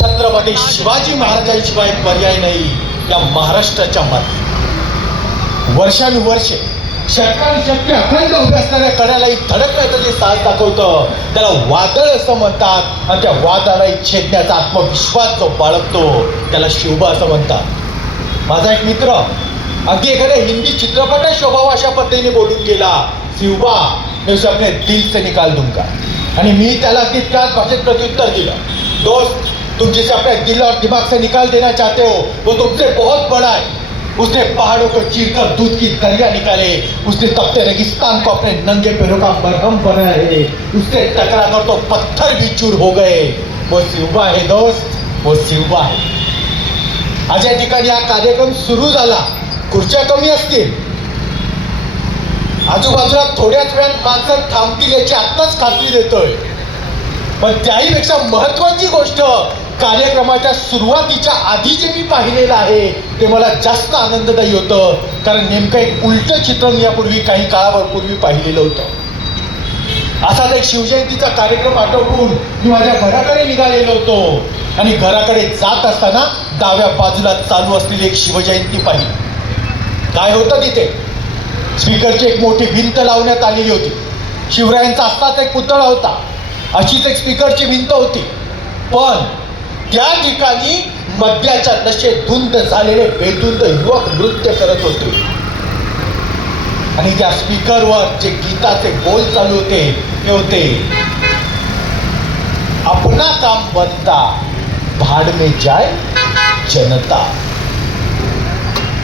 छत्रपती शिवाजी महाराजांशिवाय पर्याय नाही या महाराष्ट्राच्या माती. वर्षानुवर्षे शतकानुशतके अखंड उभे असणाऱ्या कड्यालाही धडकण्याचं जे साहस दाखवतं त्याला वादळ असं म्हणतात, आणि त्या वादळालाही छेदण्याचा आत्मविश्वास जो बाळगतो त्याला शिवबा असं म्हणतात. माझा एक मित्र अगदी एखाद्या हिंदी चित्रपटात शोभावा अशा पद्धतीने बोलून गेला, शिवबा मैं उसे अपने दिल से निकाल दूंगा. आणि मी त्याला अगदी त्याच भाषेत प्रत्युत्तर दिलं, दोस्त तुम जिसे अपने दिल और दिमाग से निकाल देना चाहते हो वो तुमसे बहुत बड़ा है. उसने पहाड़ों को चीरकर दूध की दरिया निकाले, उसने तपते रेगिस्तान को अपने नंगे पैरों का मरहम बनाया है, उससे टकरा कर तो पत्थर भी चूर हो गए. वो शिवबा है दोस्त, वो शिवबा है. आज या ठिकाणी हा कार्यक्रम सुरू झाला, खुर्च्या कमी असतील, आजूबाजूला थोड्याच वेळात माणसं थांबतील याची आत्ताच खात्री देतोय. पण त्याहीपेक्षा महत्वाची गोष्ट कार्यक्रमाच्या सुरुवातीच्या आधी जे मी पाहिलेलं आहे ते मला जास्त आनंददायी होतं, कारण नेमकं एक उलटं चित्र मी यापूर्वी काही काळापूर्वी पाहिलेलं होतं. असाच एक शिवजयंतीचा कार्यक्रम आटोपून मी माझ्या घराकडे निघालेलो होतो, आणि घराकडे जात असताना डाव्या बाजूला चालू असलेली एक शिवजयंती पाहिली. काय होतं तिथे? स्पीकरची एक मोठी भिंत लावण्यात आलेली होती. शिवरायांचा असाच एक पुतळा होता, अशीच एक स्पीकरची भिंत होती. पण त्या ठिकाणी मद्याच्या नशेत धुंद झालेले बेधुंद युवक नृत्य करत होते, आणि त्या स्पीकरवर जे गीताचे बोल चालू होते ते होते, अपना काम बनता भाड में जाय जनता.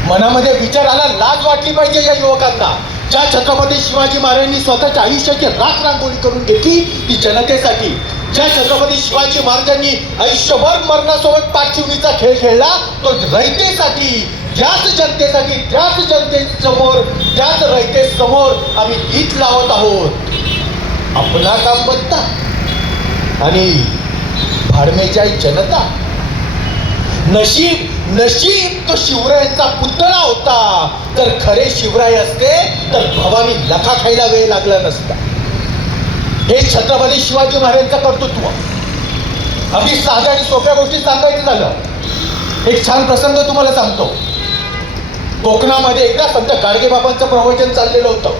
मनामध्ये विचार आला, लाज वाटली पाहिजे या युवकांना. ज्या छत्रपती शिवाजी महाराजांनी स्वतःच्या आयुष्याची राख रांगोळी करून घेतली ती जनतेसाठी, ज्या छत्रपती शिवाजी महाराजांनी आयुष्यभर मरणासोबत पाठशिवणीचा खेळ खेळला तो रयतेसाठी, त्याच जनतेसाठी, त्याच जनतेसमोर, त्याच रयतेसमोर आम्ही गीत लावत आहोत. आपला काम बनता आणि भाडमेजाई जनता. नशीब नशीब तो शिवरायांचा पुतळा होता. जर खरे शिवराय असते तर भवानी लखा खायला वेळ लागला नसता. हे छत्रपती शिवाजी महाराजांचं कर्तृत्व. अगदी साध्या आणि सोप्या गोष्टी सांगायचं झालं, एक छान प्रसंग तुम्हाला सांगतो. कोकणामध्ये एकदा संत गाडगेबाबांचं प्रवचन चाललेलं होतं.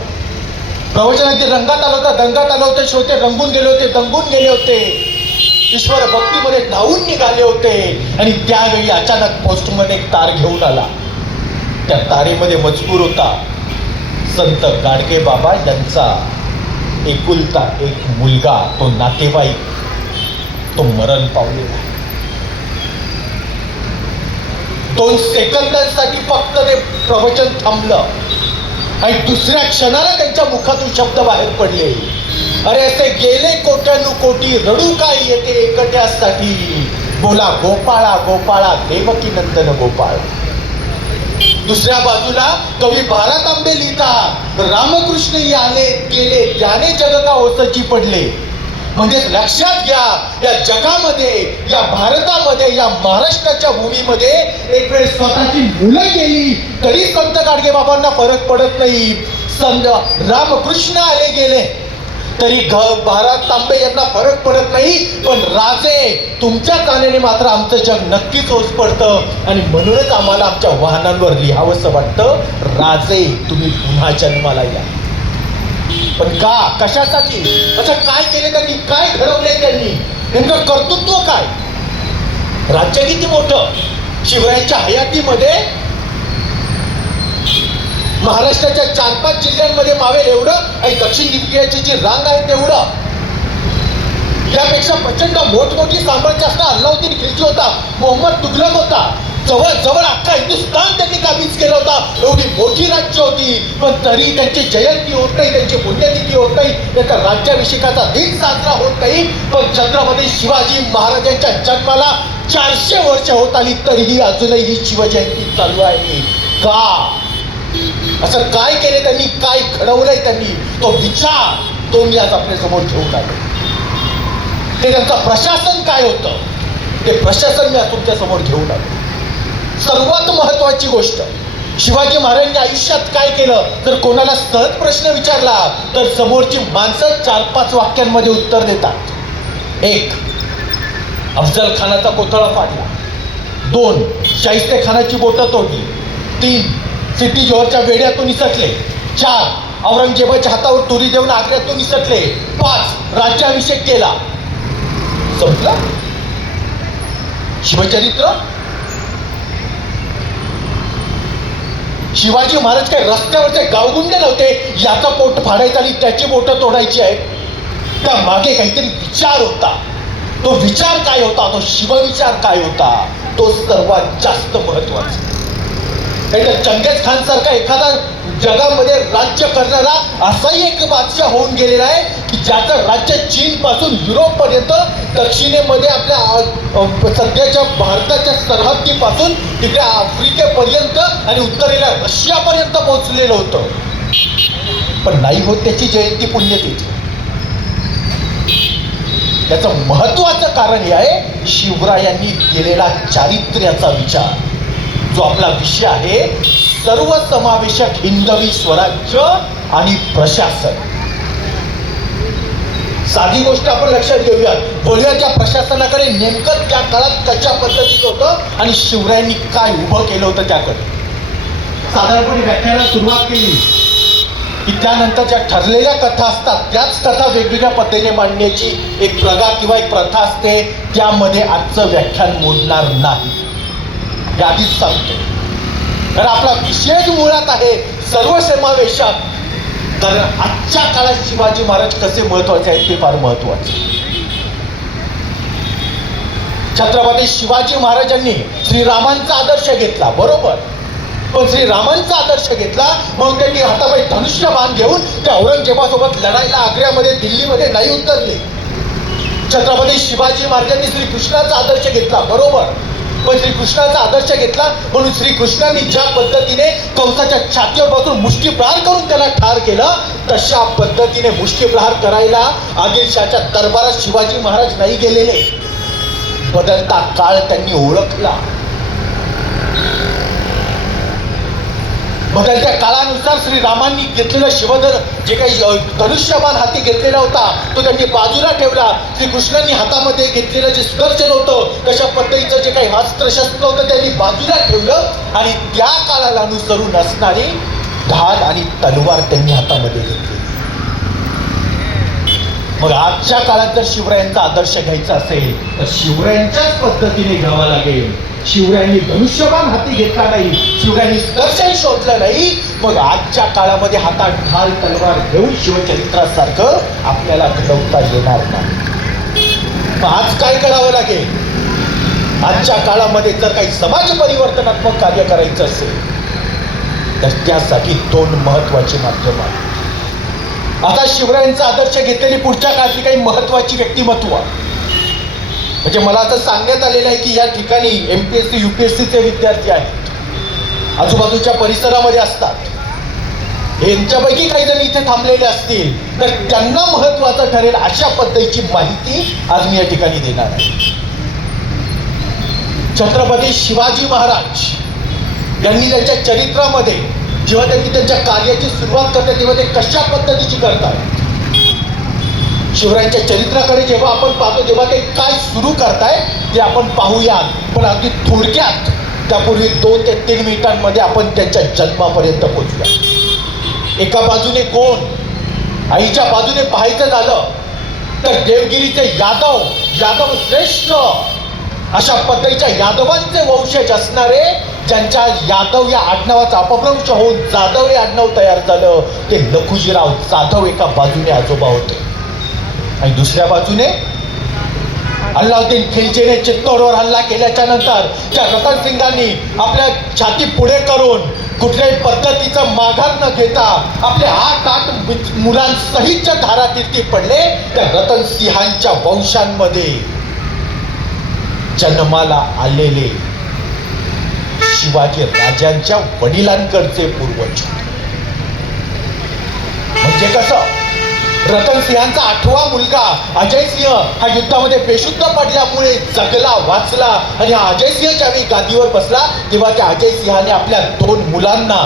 प्रवचनाची रंगात आलं होतं, दंगात आलं होतं, श्रोते रंगून गेले होते, दंगून गेले होते, ईश्वर भक्तीमध्ये धावून निघाले होते. आणि त्यावेळी अचानक पोस्टमध्ये एक तार घेऊन आला. त्या तारेमध्ये मजकूर होता, संत गाडगे बाबा यांचा एकुलता एक मुलगा, तो नातेवाईक, तो मरण पावलेला. 2 सेकंदांसाठी फक्त ते प्रवचन थांबलं, आणि दुसऱ्या क्षणाला त्यांच्या मुखातून शब्द बाहेर पडले, अरे असे गेले कोट्यानु कोटी, रडू काय येते एकट्यासाठी, बोला गोपाळा गोपाळा देवकी नंदन गोपाळ. दुसऱ्या बाजूला कवी भारत आंबे लिहितात, रामकृष्ण आले गेले त्याने जग का ओसची पडले. म्हणजे लक्षात घ्या, या जगामध्ये, या भारतामध्ये, या महाराष्ट्राच्या भूमीमध्ये एक वेळ स्वतःची मुलं गेली तरी संत गाडगे बाबांना फरक पडत नाही. संत रामकृष्ण आले गेले तरी भारत तांबे यांना फरक पडत नाही. पण राजे तुमच्या कानाने मात्र आमचं जग नक्कीच ओस पडतं, आणि म्हणूनच आम्हाला आमच्या वाहनांवर लिहावंसं वाटतं, राजे तुम्ही पुन्हा जन्माला या. पण का, कशासाठी, असं काय केले त्यांनी, काय घडवले त्यांनी, नेमकं कर्तृत्व काय? राज्य किती मोठं. शिवरायांच्या हयातीमध्ये महाराष्ट्राच्या 4-5 जिल्ह्यांमध्ये मावेल एवढं, आणि दक्षिण दिग्गजाची जी रांग आहे तेवढं. यापेक्षा प्रचंड मोठमोठी साम्राज्य असणं अल्लाउद्दीन खिलजी होता, मोहम्मद तुगलक होता, जवळ जवळ अख्खा हिंदुस्थान त्यांनी काबीज केलं होता. एवढी मोठी राज्य होती, पण तरी त्यांची जयंती होत नाही, त्यांची पुण्यतिथी होत नाही, त्यांचा राज्याभिषेकाचा दिन साजरा होत नाही. पण छत्रपती शिवाजी महाराजांच्या जन्माला 400 वर्ष होत आली तरीही अजूनही ही शिवजयंती चालू आहे. का? असं काय केले त्यांनी, काय घडवलंय त्यांनी, तो विचार तो मी आज आपल्या समोर घेऊन आलो. ते त्यांचं प्रशासन काय होतं ते प्रशासन मी आज तुमच्या समोर घेऊन आलो. सर्वात महत्वाची गोष्ट, शिवाजी महाराजांनी आयुष्यात काय केलं, जर कोणाला सहज प्रश्न विचारला तर समोरची माणसं 4-5 वाक्यांमध्ये उत्तर देतात. 1, अफजल खानाचा कोथळा फाडला, 2 शाहिस्ते खानाची बोटं तोडली, 3 सिटी जोहरच्या वेड्यातून निसटले, 4 औरंगजेबाच्या हातावर तुरी देऊन आग्र्यातून निसटले, 5 राज्याभिषेक केला. संपलं शिवचरित्र. शिवाजी महाराज काही रस्त्यावरचे गावगुंडे नव्हते याचा पोट फाडायचा आणि त्याची बोटं तोडायची आहे. त्या मागे काहीतरी विचार होता. तो विचार काय होता, तो शिवविचार काय होता, तो सर्वात जास्त महत्वाचा. चंगेज खान सारखा एखादा जगामध्ये राज्य करणारा असाही एक बादशाह होऊन गेलेला आहे की ज्याचं राज्य चीन पासून युरोप पर्यंत, दक्षिणेमध्ये आपल्या सध्याच्या भारताच्या सरहद्दीपासून तिकडे आफ्रिकेपर्यंत आणि उत्तरेला रशियापर्यंत पोहोचलेलं होतं. पण नाही होत त्याची जयंती पुण्यतिथी. त्याचं महत्वाचं कारण हे आहे शिवरायांनी केलेला चारित्र्याचा विचार, जो आपला विषय आहे सर्वसमावेशक हिंदवी स्वराज्य आणि प्रशासन. साधी गोष्ट आपण लक्षात घेऊयात. बोलूया त्या प्रशासनाकडे नेमकं त्या काळात कशा पद्धतीचं होतं आणि शिवरायांनी काय उभं केलं होतं त्याकडे. साधारणपणे व्याख्यानाला सुरुवात केली की त्यानंतर ज्या ठरलेल्या कथा असतात त्याच कथा वेगवेगळ्या पद्धतीने मांडण्याची एक प्रगा किंवा एक प्रथा असते. त्यामध्ये आजचं व्याख्यान मोडणार नाही, हे आधीच सांगतो. तर आपला विषय मुळात आहे सर्वसमावेशक. कारण आजच्या काळात शिवाजी महाराज कसे महत्वाचे आहेत ते फार महत्वाचे. छत्रपती शिवाजी महाराजांनी श्रीरामांचा आदर्श घेतला, बरोबर. पण श्रीरामांचा आदर्श घेतला म्हणून त्यांनी हातामध्ये धनुष्यबाण घेऊन त्या औरंगजेबासोबत लढायला आग्र्यामध्ये दिल्लीमध्ये नाही उतरले. छत्रपती शिवाजी महाराजांनी श्रीकृष्णाचा आदर्श घेतला, बरोबर. पण श्रीकृष्णाचा आदर्श घेतला म्हणून श्रीकृष्णांनी ज्या पद्धतीने कंसाच्या छातीवर बसून मुष्टीप्रहार करून त्याला ठार केलं, तशा पद्धतीने मुष्टीप्रहार करायला आदिलशाहच्या दरबारात शिवाजी महाराज नाही गेलेले. बदलता काळ त्यांनी ओळखला. बदलत्या काळानुसार श्रीरामांनी घेतलेलं जे काही धनुष्यबाण हाती घेतलेला होता तो त्यांनी बाजूला ठेवला. श्रीकृष्णांनी हातामध्ये घेतलेलं जे सुदर्शन होतं, तशा पद्धतीचं जे काही अस्त्रशस्त्र होतं त्यांनी बाजूला ठेवलं आणि त्या काळाला अनुसरून असणारी ढाल आणि तलवार त्यांनी हातामध्ये घेतली. मग आजच्या काळात जर शिवरायांचा आदर्श घ्यायचा असेल तर शिवरायांच्याच पद्धतीने घ्यावा लागेल. शिवरायांनी धनुष्यबाण हाती घेतला नाही, शिवरायांनी सुदर्शन शोधलं नाही. मग आजच्या काळामध्ये हातात ढाल तलवार घेऊन शिवचरित्रासारखं आपल्याला घडवता येणार नाही. मग आज काय करावं लागेल? आजच्या काळामध्ये जर काही समाज परिवर्तनात्मक कार्य करायचं असेल तर त्यासाठी 2 महत्वाची माध्यम आहेत. आता शिवरायांचा आदर्श घेतलेली पुढच्या काळातली काही महत्वाची व्यक्तिमत्व, म्हणजे मला असं सांगण्यात आलेलं आहे की या ठिकाणी MPSC UPSCचे विद्यार्थी आहेत, आजूबाजूच्या परिसरामध्ये असतात. यांच्यापैकी काही जण इथे थांबलेले असतील तर त्यांना महत्वाचं ठरेल अशा पद्धतीची माहिती आज मी या ठिकाणी देणार आहे. छत्रपती शिवाजी महाराज यांनी त्यांच्या चरित्रामध्ये जेव्हा त्यांनी त्यांच्या कार्याची सुरुवात करतात तेव्हा ते कशा पद्धतीची करतात. शिवरायांच्या चरित्राकडे जेव्हा आपण पाहतो तेव्हा ते काय सुरू करताय ते आपण पाहूयात. पण अगदी थोडक्यात त्यापूर्वी 2 ते 3 मिनिटांमध्ये आपण त्यांच्या जन्मापर्यंत पोहोचूया. एका बाजूने कोण, आईच्या बाजूने पाहायचं झालं तर देवगिरीचे यादव श्रेष्ठ अशा पद्धतीच्या यादवांचे वंशज असणारे, ज्यांच्या यादव या आडनावाचा अपभ्रंश होऊन जाधव हे आडनाव तयार झालं, ते लखुजीराव जाधव एका बाजूने आजोबा होते. आणि दुसऱ्या बाजूने अल्लाउद्दीन खिलजीने चित्तोडवर हल्ला केल्याच्या नंतर त्या रतनसिंगांनी आपल्या छाती पुढे करून कुठल्याही पद्धतीचं माघार न घेता आपले 8 मुलांसहितच्या धारातीर्थी पडले. त्या रतनसिंहांच्या वंशांमध्ये जन्माला आलेले शिवाजी राजांच्या वडिलांकडचे पूर्वज. म्हणजे कसं, रतनसिंहांचा 8वा मुलगा अजयसिंह हा युद्धामध्ये बेशुद्ध पडल्यामुळे जगला, वाचला. आणि हा अजयसिंह ज्यावेळी गादीवर बसला तेव्हा त्या अजयसिंहाने आपल्या 2 मुलांना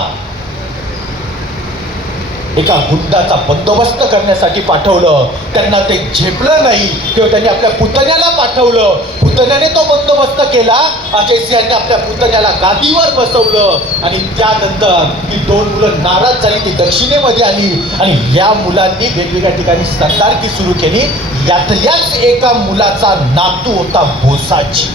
एका गुंडाचा बंदोबस्त करण्यासाठी पाठवलं. त्यांना ते झेपलं नाही किंवा त्यांनी आपल्या पुतण्याला पाठवलं. पुतण्याने तो बंदोबस्त केला. अजय सिंहांनी आपल्या पुतण्याला गादीवर बसवलं आणि त्यानंतर ही दोन मुलं नाराज झाली. ती दक्षिणेमध्ये आली आणि या मुलांनी वेगवेगळ्या ठिकाणी सरदारकी सुरू केली. यातल्याच एका मुलाचा नातू होता भोसाजी.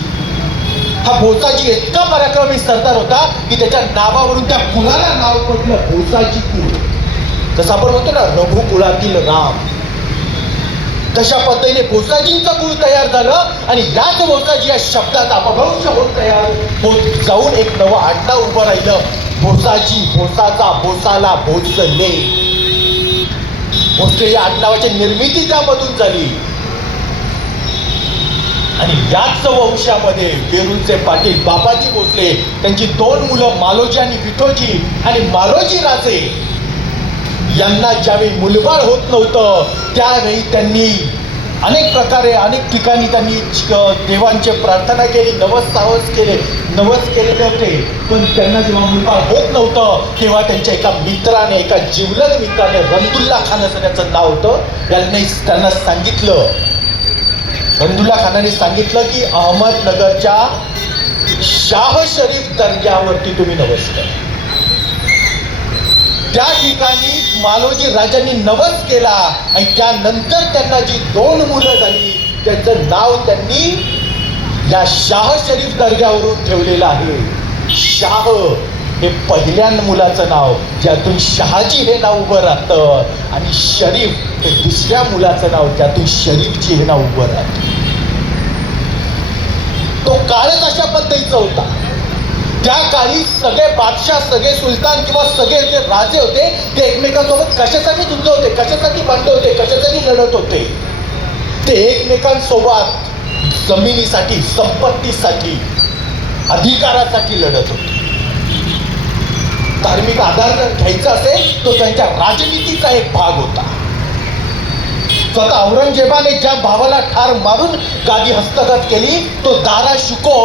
हा भोसाजी इतका पराक्रमी सरदार होता की त्याच्या नावावरून त्या कुळाला नाव पडलं भोसाजी कुळ. जसं आपण म्हणतो ना रघुकुळातील राम, तशा पद्धतीने भोसाजींचं कुळ तयार झालं आणि याच भोसाजी या शब्दात अपभ्रंश होत तयार होत जाऊन एक नवं आडनाव उभं राहिलं. भोसाजी, भोसाचा, भोसाला, भोसले. भोसले या आडनावाची निर्मिती त्यामधून झाली. आणि याच वंशामध्ये वेरूळचे पाटील बाबाजी भोसले, त्यांची दोन मुलं मालोजी आणि विठोजी आणि मालोजी राजे यांना ज्यावेळी मुलबाळ होत नव्हतं त्यावेळी त्यांनी अनेक प्रकारे अनेक ठिकाणी त्यांनी देवांची प्रार्थना केली, नवस केलेले होते. पण त्यांना जेव्हा मुलबाळ होत नव्हतं तेव्हा त्यांच्या एका मित्राने, एका जिवलग मित्राने, रंदुल्ला खान असं त्याचं नाव होतं, त्यांना सांगितलं, रंदुल्ला खानाने सांगितलं की अहमदनगरच्या शाह शरीफ दर्ग्यावरती तुम्ही नवस करा. त्या ठिकाणी मालोजी राजांनी नवस केला आणि त्यानंतर त्यांना जी दोन मुलं झाली त्यांचं नाव त्यांनी या शाह शरीफ दर्ग्यावरून ठेवलेलं आहे. शाह हे पहिल्या मुलाचं नाव, ज्यातून शहाजी हे नाव उभं राहतं आणि शरीफ हे दुसऱ्या मुलाचं नाव, ज्यातून शरीफजी हे नाव उभं राहतं. तो काळच अशा पद्धतीचा होता. त्या काळी सगळे बादशाह, सगळे सुलतान किंवा सगळे जे राजे होते ते एकमेकांसोबत कशासाठी युद्ध होते, कशासाठी भांडत होते, कशासाठी लढत होते. ते एकमेकांसोबत जमिनीसाठी, संपत्तीसाठी, अधिकारासाठी लढत होते. धार्मिक आधार जर घ्यायचा असेल तो त्यांच्या राजनीतीचा एक भाग होता. स्वतः औरंगजेबाने ज्या भावाला ठार मारून गादी हस्तगत केली तो दारा शुको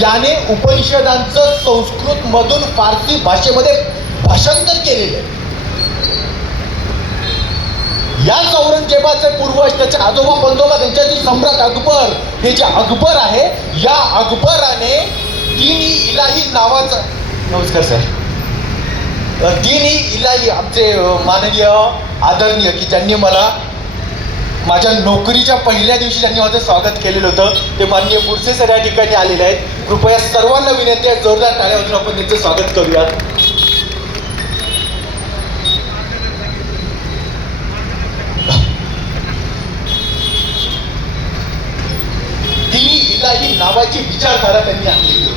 याने उपनिषदांचं संस्कृत मधून फारसी भाषेमध्ये भाषांतर केलेलं. याच औरंगजेबाचे पूर्वज, त्याचे आजोबा पंजोबा, त्यांच्यातील सम्राट अकबर, हे जे अकबर आहे, या अकबराने दीन-ई-इलाही नावाचा, नमस्कार सर, दीन-ई-इलाही आमचे माननीय आदरणीय की ज्यांनी मला माझ्या नोकरीच्या पहिल्या दिवशी त्यांनी माझं स्वागत केलेलं होतं, ते माननीय पुढचे सर या ठिकाणी आलेले आहेत. कृपया सर्वांना विनंती आहे, जोरदार टाळ्या वाजवून आपण त्यांचं स्वागत करूयात. दीन-ई-इलाही नावाची विचारधारा त्यांनी आणलेली होती.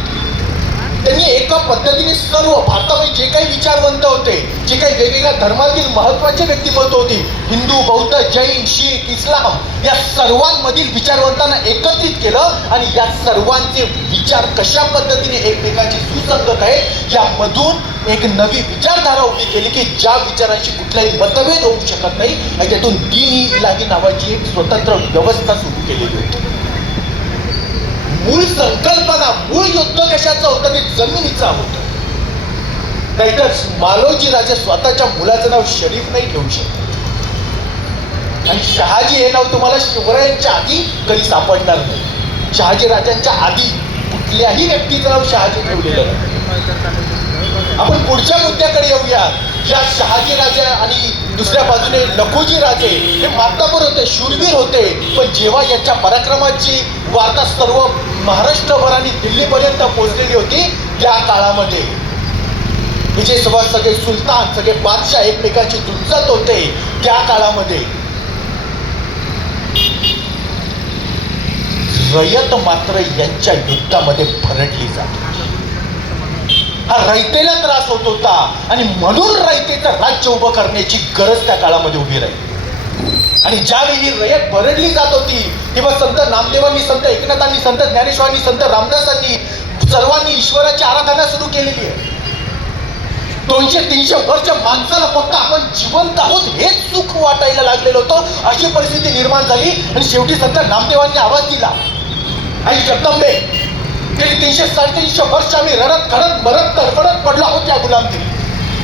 त्यांनी एका पद्धतीने सर्व भारतामध्ये जे काही विचारवंत होते, जे काही वेगवेगळ्या धर्मातील महत्वाचे व्यक्तिमत्व होती, हिंदू, बौद्ध, जैन, शीख, इस्लाम, या सर्वांमधील विचारवंतांना एकत्रित केलं आणि या सर्वांचे विचार कशा पद्धतीने एकमेकांची सुसंगत आहे यामधून एक नवी विचारधारा उभी केली की ज्या विचारांशी कुठलाही मतभेद होऊ शकत नाही आणि त्यातून दीन-ई-इलाही नावाची एक स्वतंत्र व्यवस्था सुरू केलेली होती. मूळ संकल्पना, मूळ युद्ध कशाचं होतं ते जमिनीचं होतं. नाहीतर मालोजी राजा स्वतःच्या मुलाचं नाव शरीफ नाही ठेवू शकत आणि शहाजी हे नाव तुम्हाला शिवरायांच्या आधी कधी सापडणार नाही. शहाजी राजांच्या आधी कुठल्याही व्यक्तीचं नाव शहाजी ठेवलेलं नाही. आपण पुढच्या मुद्द्याकडे येऊया. या शहाजी राजा आणि दुसऱ्या बाजूने लखोजी राजे हे माताबर होते, शूरवीर होते. पण जेव्हा याच्या पराक्रमाची वार्ता सर्व महाराष्ट्रभर आणि दिल्लीपर्यंत पोहोचलेली होती त्या काळामध्ये विजय सभा सगळे सुलतान, सगळे बादशाह एकमेकांची दुर्जत होते. त्या काळामध्ये रयत मात्र यांच्या युद्धामध्ये भरडली जात होती. हा रयतेला त्रास होत होता आणि म्हणून रयतेचं राज्य उभं करण्याची गरज त्या काळामध्ये उभी राहिली. आणि ज्यावेळी रयत भरडली जात होती तेव्हा संत नामदेवांनी, संत एकनाथांनी, संत ज्ञानेश्वरांनी, संत रामदासांनी सर्वांनी ईश्वराची आराधना सुरू केलेली आहे. 200-300 वर्ष माणसाला फक्त आपण जिवंत आहोत हेच सुख वाटायला लागलेलं होतं. अशी परिस्थिती निर्माण झाली आणि शेवटी संत नामदेवांनी आवाज दिला, आई जगदंबे, गेली 300-350 वर्ष आम्ही रडत खडत मरत तडफडत पडलो आहोत या गुलामगिरी,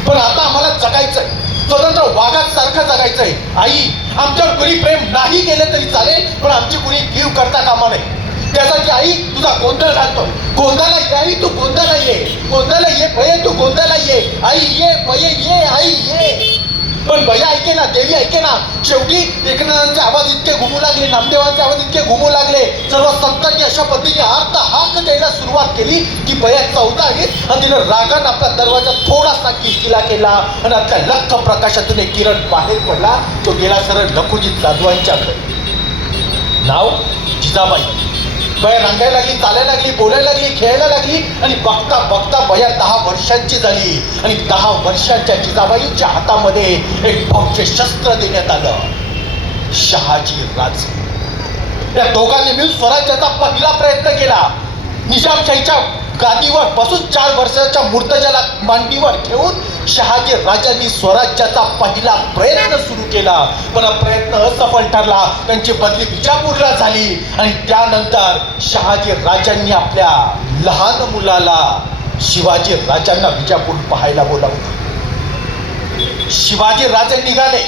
पण आता आम्हाला जगायचंय. स्वतंत्र वाघात सारखं जगायचंय. आई, आमच्यावर कुणी प्रेम नाही केलं तरी चालेल, पण आमची कुणी कीव करता कामा नये. त्यासाठी आई तुझा गोंधळ घालतो. गोंधळला ये आई, तू गोंधळला ये. गोंधळला ये भये, तू गोंधळला ये. आई ये भये ये, आई ये. पण भैया ऐके ना, देवी ऐके ना. शेवटी एकनाथांचे आवाज इतके घुमू लागले, नामदेवांचे आवाज इतके घुमू लागले, सर्व संतांनी अशा पद्धतीने अर्थ हाक द्यायला सुरुवात केली की भैया चौदावी आणि तिने रागान आपला दरवाजा थोडासा किलकिला केला आणि आपल्या लख्ख प्रकाशातून एक किरण बाहेर पडला. तो गेला सरळ लखुजी जाधवांच्या घरी. नाव जिजाबाई. बया रंगायला लागली, चालायला लागली, बोलायला लागली, खेळायला लागली आणि बघता बघता बया 10 वर्षांची झाली. आणि 10 वर्षांच्या जिजाबाईंच्या हातामध्ये एक भव्य शस्त्र देण्यात आलं, शहाजी राजे. या दोघांनी मिळून स्वराज्याचा पहिला प्रयत्न केला. निजामशाहीच्या गादीवर बसून 4 वर्षाच्या मुर्तजाला मांडीवर ठेवून शहाजी राजांनी स्वराज्याचा पहिला प्रयत्न सुरू केला. पण हा प्रयत्न असफल ठरला. त्यांची बदली विजापूरला झाली आणि त्यानंतर शहाजी राजांनी आपल्या लहान मुलाला शिवाजी राजांना विजापूर पाहायला बोलावलं. शिवाजी राजे निघाले.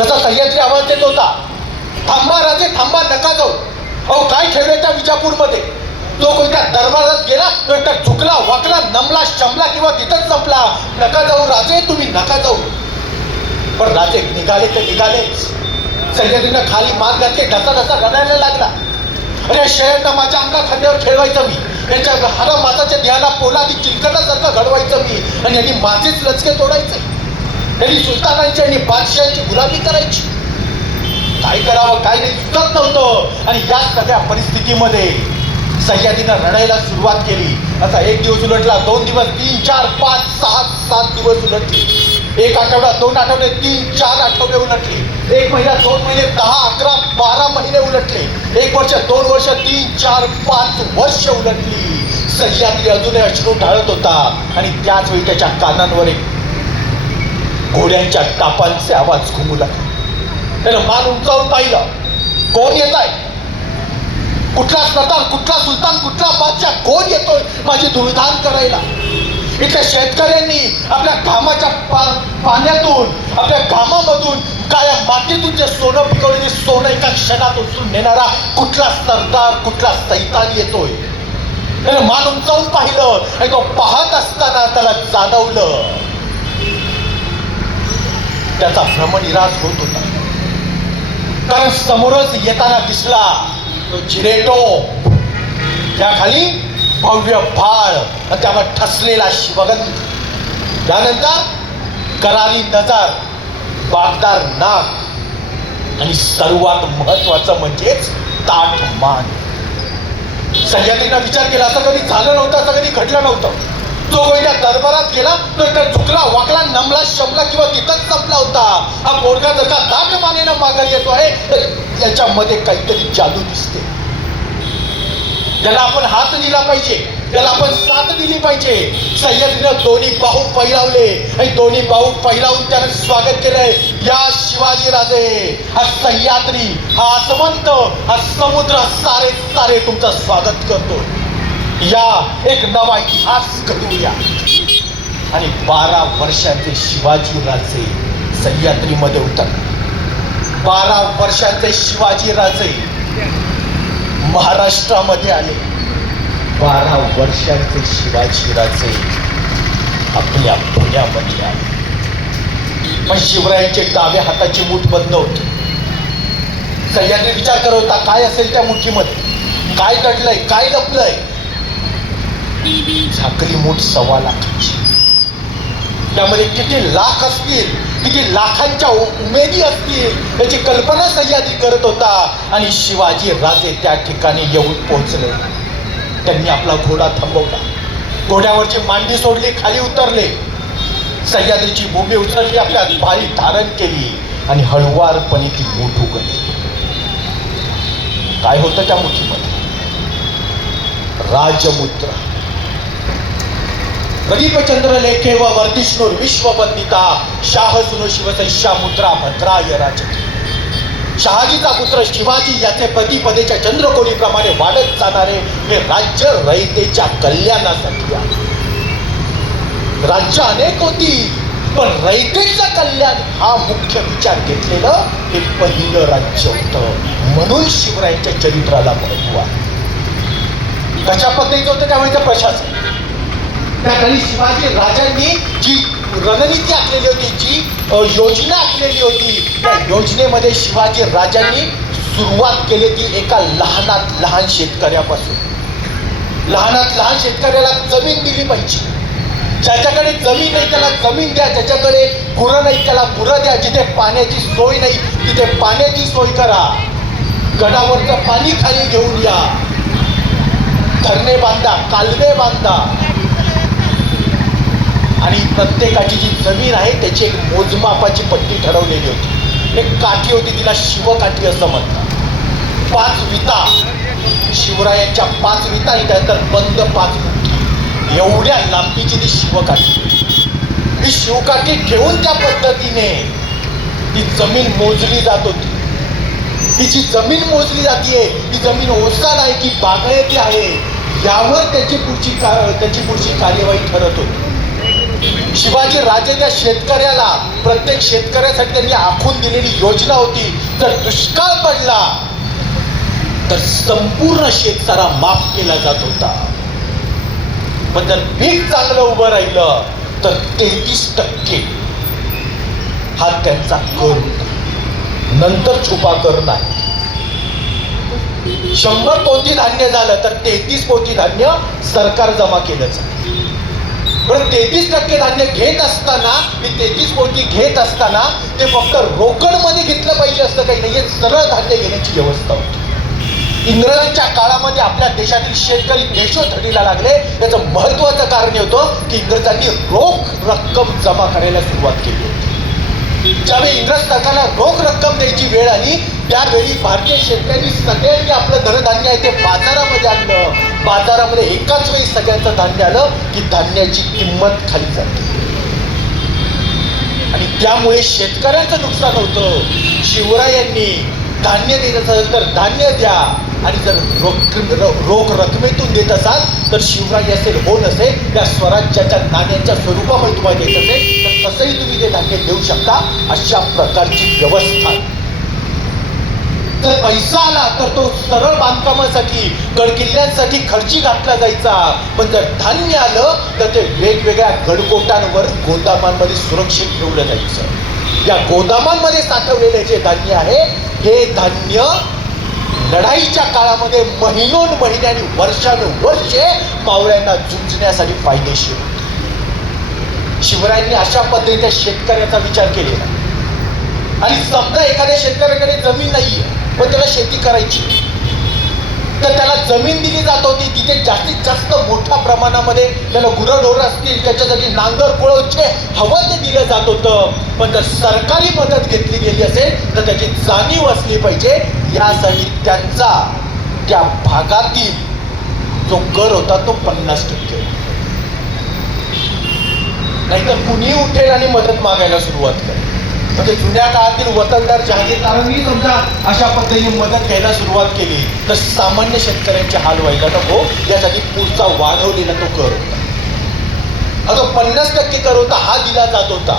तसा सह्याद्री आवाज देत होता, थांबा राजे थांबा, नका जाऊ. अहो काय ठेवलं त्या विजापूरमध्ये? तो कोणत्या दरबारात गेला, तो एकटा झुकला, वाकला, नमला, शमला किंवा तिथंच संपला. नका जाऊ राजे, तुम्ही नका जाऊ. पण राजे निघाले ते निघालेच. सह्याद्रीनं खाली मार घातली, ढसा ढसा रडायला लागला. अरे शहरांना माझ्या अंगा खांद्यावर खेळवायचं मी, यांच्या हर माताच्या देहाला पोलादी चिलकटासारखं घडवायचं मी, आणि यांनी माझेच लचके तोडायचे. यांनी सुलतानांची आणि बादशाहांची गुलामी करायची. काय करावं काय नाही सुचत नव्हतं. आणि या सगळ्या परिस्थितीमध्ये सह्याद्रीनं रडायला सुरुवात केली. असा 1 दिवस उलटला, 2 दिवस, 3, 4, 5, 6, 7 दिवस उलटले. 1 आठवडा, 2 आठवडे, 3, 4 आठवडे उलटले. 1 महिना, 2 महिने, 10, 11, 12 महिने उलटले. 1 वर्ष, 2 वर्ष, 3, 4, 5 वर्ष उलटली. सह्याद्री अजूनही अश्रू ढाळत होता. आणि त्याच वेळी त्याच्या कानांवर एक घोड्यांच्या टापांचे आवाज घुमू लागले. त्यानं मान उंचावून पाहिलं, कोण येत आहे? कुठला सरदार, कुठला सुलतान, कुठला बादशाह, कोण येतोय माझी धुळधाण करायला? इथल्या शेतकऱ्यांनी आपल्या घामाच्या पाण्यातून, आपल्या घामामधून, काया मातीतून जे सोनं पिकवलेले सोनं एका क्षणात उचलून नेणारा कुठला सरदार, कुठला सैतान येतोय? त्याने मान उंचावून पाहिलं आणि तो पाहत असताना त्याला जाणवलं त्याचा भ्रमनिरास होत होता. कारण समोरच येताना दिसला तो जिरेटो, त्याखाली भव्य भाळ आणि त्यावर ठसलेला शिवगंध, त्यानंतर करारी नजर, बागदार नाक आणि सर्वात महत्वाचं म्हणजेच ताठ मान. सह्याद्रीनं विचार केला, असं कधी झालं नव्हतं, असं कधी घडलं नव्हतं. जो कोणत्या दरबारात गेला तो एकदा झुकला, वाकला, नमला, शमला किंवा तिथंच संपला होता. हा पोरगा जर का दाट मानेनं मागे येतो आहे तर याच्यामध्ये काहीतरी जादू दिसते. त्याला आपण हात दिला पाहिजे, त्याला आपण साथ दिली पाहिजे. सह्याद्रीनं दोन्ही बाहू फैलावले आणि दोन्ही बाहू फैलावून त्यानं स्वागत केलंय. या शिवाजी राजे, हा सह्याद्री, हा आसमंत, हा समुद्र सारे सारे तुमचं स्वागत करतो. या एक नवा इतिहास घडूया. आणि 12 वर्षाचे शिवाजी राजे सह्याद्रीमध्ये उतरले. 12 वर्षाचे शिवाजी राजे महाराष्ट्रामध्ये आले. 12 वर्षाचे शिवाजी राजे आपल्या पुण्यामध्ये आले. पण शिवरायांचे डाव्या हाताची मूठ बंद होती. सह्याद्री विचार करत होता, काय असेल त्या मुठीमध्ये, काय दडलंय, काय लपलंय? झाकली मूठ 1.25 लाखाची. त्यामध्ये किती लाख असतील, किती लाखांच्या उमेदी असतील याची कल्पना सह्याद्री करत होता. आणि शिवाजी राजे त्या ठिकाणी येऊन पोहोचले. त्यांनी आपला घोडा थांबवला, घोड्यावरची मांडी सोडली, खाली उतरले. सह्याद्रीची भूमी उचलली, आपल्या पायी धारण केली आणि हळुवारपणे ती मूठ उघडली. काय होतं त्या मुठीमध्ये? राजमुद्रा. प्रदीपचंद्र लेखे व वर्धिष्णुर विश्ववंदिता शाह सुनो शिवसैष्या मुद्रा भद्राय राजते. शहाजीचा पुत्र शिवाजी याचे प्रतिपदेच्या चंद्रकोरीप्रमाणे वाढत जाणारे हे राज्य रयतेच्या कल्याणासाठी आहे. राज्य अनेक होती पण रयतेचं कल्याण हा मुख्य विचार घेतलेलं हे पहिलं राज्य होतं. म्हणून शिवरायांच्या चरित्राला महत्व आहे. कशा पद्धतीचं होतं त्यावेळेचं प्रशासन? त्यावेळी शिवाजी राजांनी जी रणनीती आखलेली होती, जी योजना आखलेली होती, त्या योजनेमध्ये शिवाजी राजांनी सुरुवात केली ती एका लहानात लहान शेतकऱ्यापासून. लहानात लहान शेतकऱ्याला जमीन दिली पाहिजे. ज्याच्याकडे जमीन नाही त्याला जमीन द्या, ज्याच्याकडे गुरं नाही त्याला गुरं द्या, जिथे पाण्याची सोय नाही तिथे पाण्याची सोय करा, गडावरचं पाणी खाली घेऊन या, धरणे बांधा, कालवे बांधा, आणि प्रत्येकाची जी जमीन आहे त्याची एक मोजमापाची पट्टी ठरवलेली होती. एक काठी होती, तिला शिवकाठी असं म्हणतात. 5 विटा, शिवरायांच्या 5 विटा आणि त्यानंतर बंद 5 मुठी, एवढ्या लांबीची ती शिवकाठी. ही शिवकाठी ठेवून त्या पद्धतीने ती जमीन मोजली जात होती. ही जी जमीन मोजली जाते ही जमीन ओसाड आहे की बागायती आहे यावर त्याची पुढची कार्यवाही ठरत होती. शिवाजी राजे त्या शेतकऱ्याला, प्रत्येक शेतकऱ्यासाठी त्यांनी आखून दिलेली योजना होती. जर दुष्काळ पडला तर संपूर्ण शेतकरा माफ केला जात होता, पण जर पीक चांगलं उभं राहिलं तर 33% हा त्यांचा कर होता. नंतर छुपा कर नाही. 100 पोती धान्य झालं तर 33 पोती धान्य सरकार जमा केलं जातं. पण 33% धान्य घेत असताना, मी 33 पोती घेत असताना ते फक्त रोकडमध्ये घेतलं पाहिजे असं काही नाहीये, सरळ धान्य घेण्याची व्यवस्था होती. इंग्रजांच्या काळामध्ये आपल्या देशातील शेतकरी देशोधडीला लागले. त्याचं महत्वाचं कारण होतं की इंग्रजांनी रोख रक्कम जमा करायला सुरुवात केली होती. ज्यावेळी इंग्रज सरकारला रोख रक्कम द्यायची वेळ आली त्यावेळी भारतीय शेतकऱ्यांनी सगळ्यांनी आपलं धनधान्य आहे ते बाजारामध्ये आणलं. बाजारामध्ये एकाच वेळी सगळ्यांचं धान्य आलं की धान्याची किंमत खाली जाते आणि त्यामुळे शेतकऱ्यांचं नुकसान होतं. शिवरायांनी धान्य देत असाल तर धान्य द्या, आणि जर रोख रकमेतून देत असाल तर शिवराय असेल हो नसेल त्या स्वराज्याच्या नाण्याच्या स्वरूपामध्ये तुम्हाला देत असेल तर तसंही तुम्ही ते धान्य देऊ शकता. अशा प्रकारची व्यवस्था. जर पैसा आला तर तो सरळ बांधकामासाठी, गडकिल्ल्यांसाठी खर्ची घातला जायचा, पण जर धान्य आलं तर ते वेगवेगळ्या गडकोटांवर गोदामांमध्ये सुरक्षित ठेवलं जायचं. या गोदामांमध्ये साठवलेले जे धान्य आहे हे धान्य लढाईच्या काळामध्ये महिनोन्महिने आणि वर्षानुवर्षे मावळ्यांना झुंजण्यासाठी फायदेशीर होते. शिवरायांनी अशा पद्धतीने शेतकऱ्याचा विचार केलेला. आणि समजा एखाद्या शेतकऱ्याकडे जमीन नाहीये पण त्याला शेती करायची, तर त्याला जमीन दिली जात होती. तिथे जास्तीत जास्त मोठ्या प्रमाणामध्ये त्याला गुरंढोरं असतील त्याच्यासाठी नांगर कुळव जे हवं ते दिलं जात होतं. पण जर सरकारी मदत घेतली गेली असेल तर त्याची जाणीव असली पाहिजे. यासाठी त्यांचा त्या भागातील जो कर होता तो 50%. नाहीतर कुणी उठेल आणि मदत मागायला सुरुवात करेल. म्हणजे जुन्या काळातील वतनदार जहागीरदारांनी समजा अशा पद्धतीने मदत घ्यायला सुरुवात केली तर सामान्य शेतकऱ्यांचे हाल व्हायला नको यासाठी पुढचा वाढवलेला तो कर होता. आता 50% कर होता हा दिला जात होता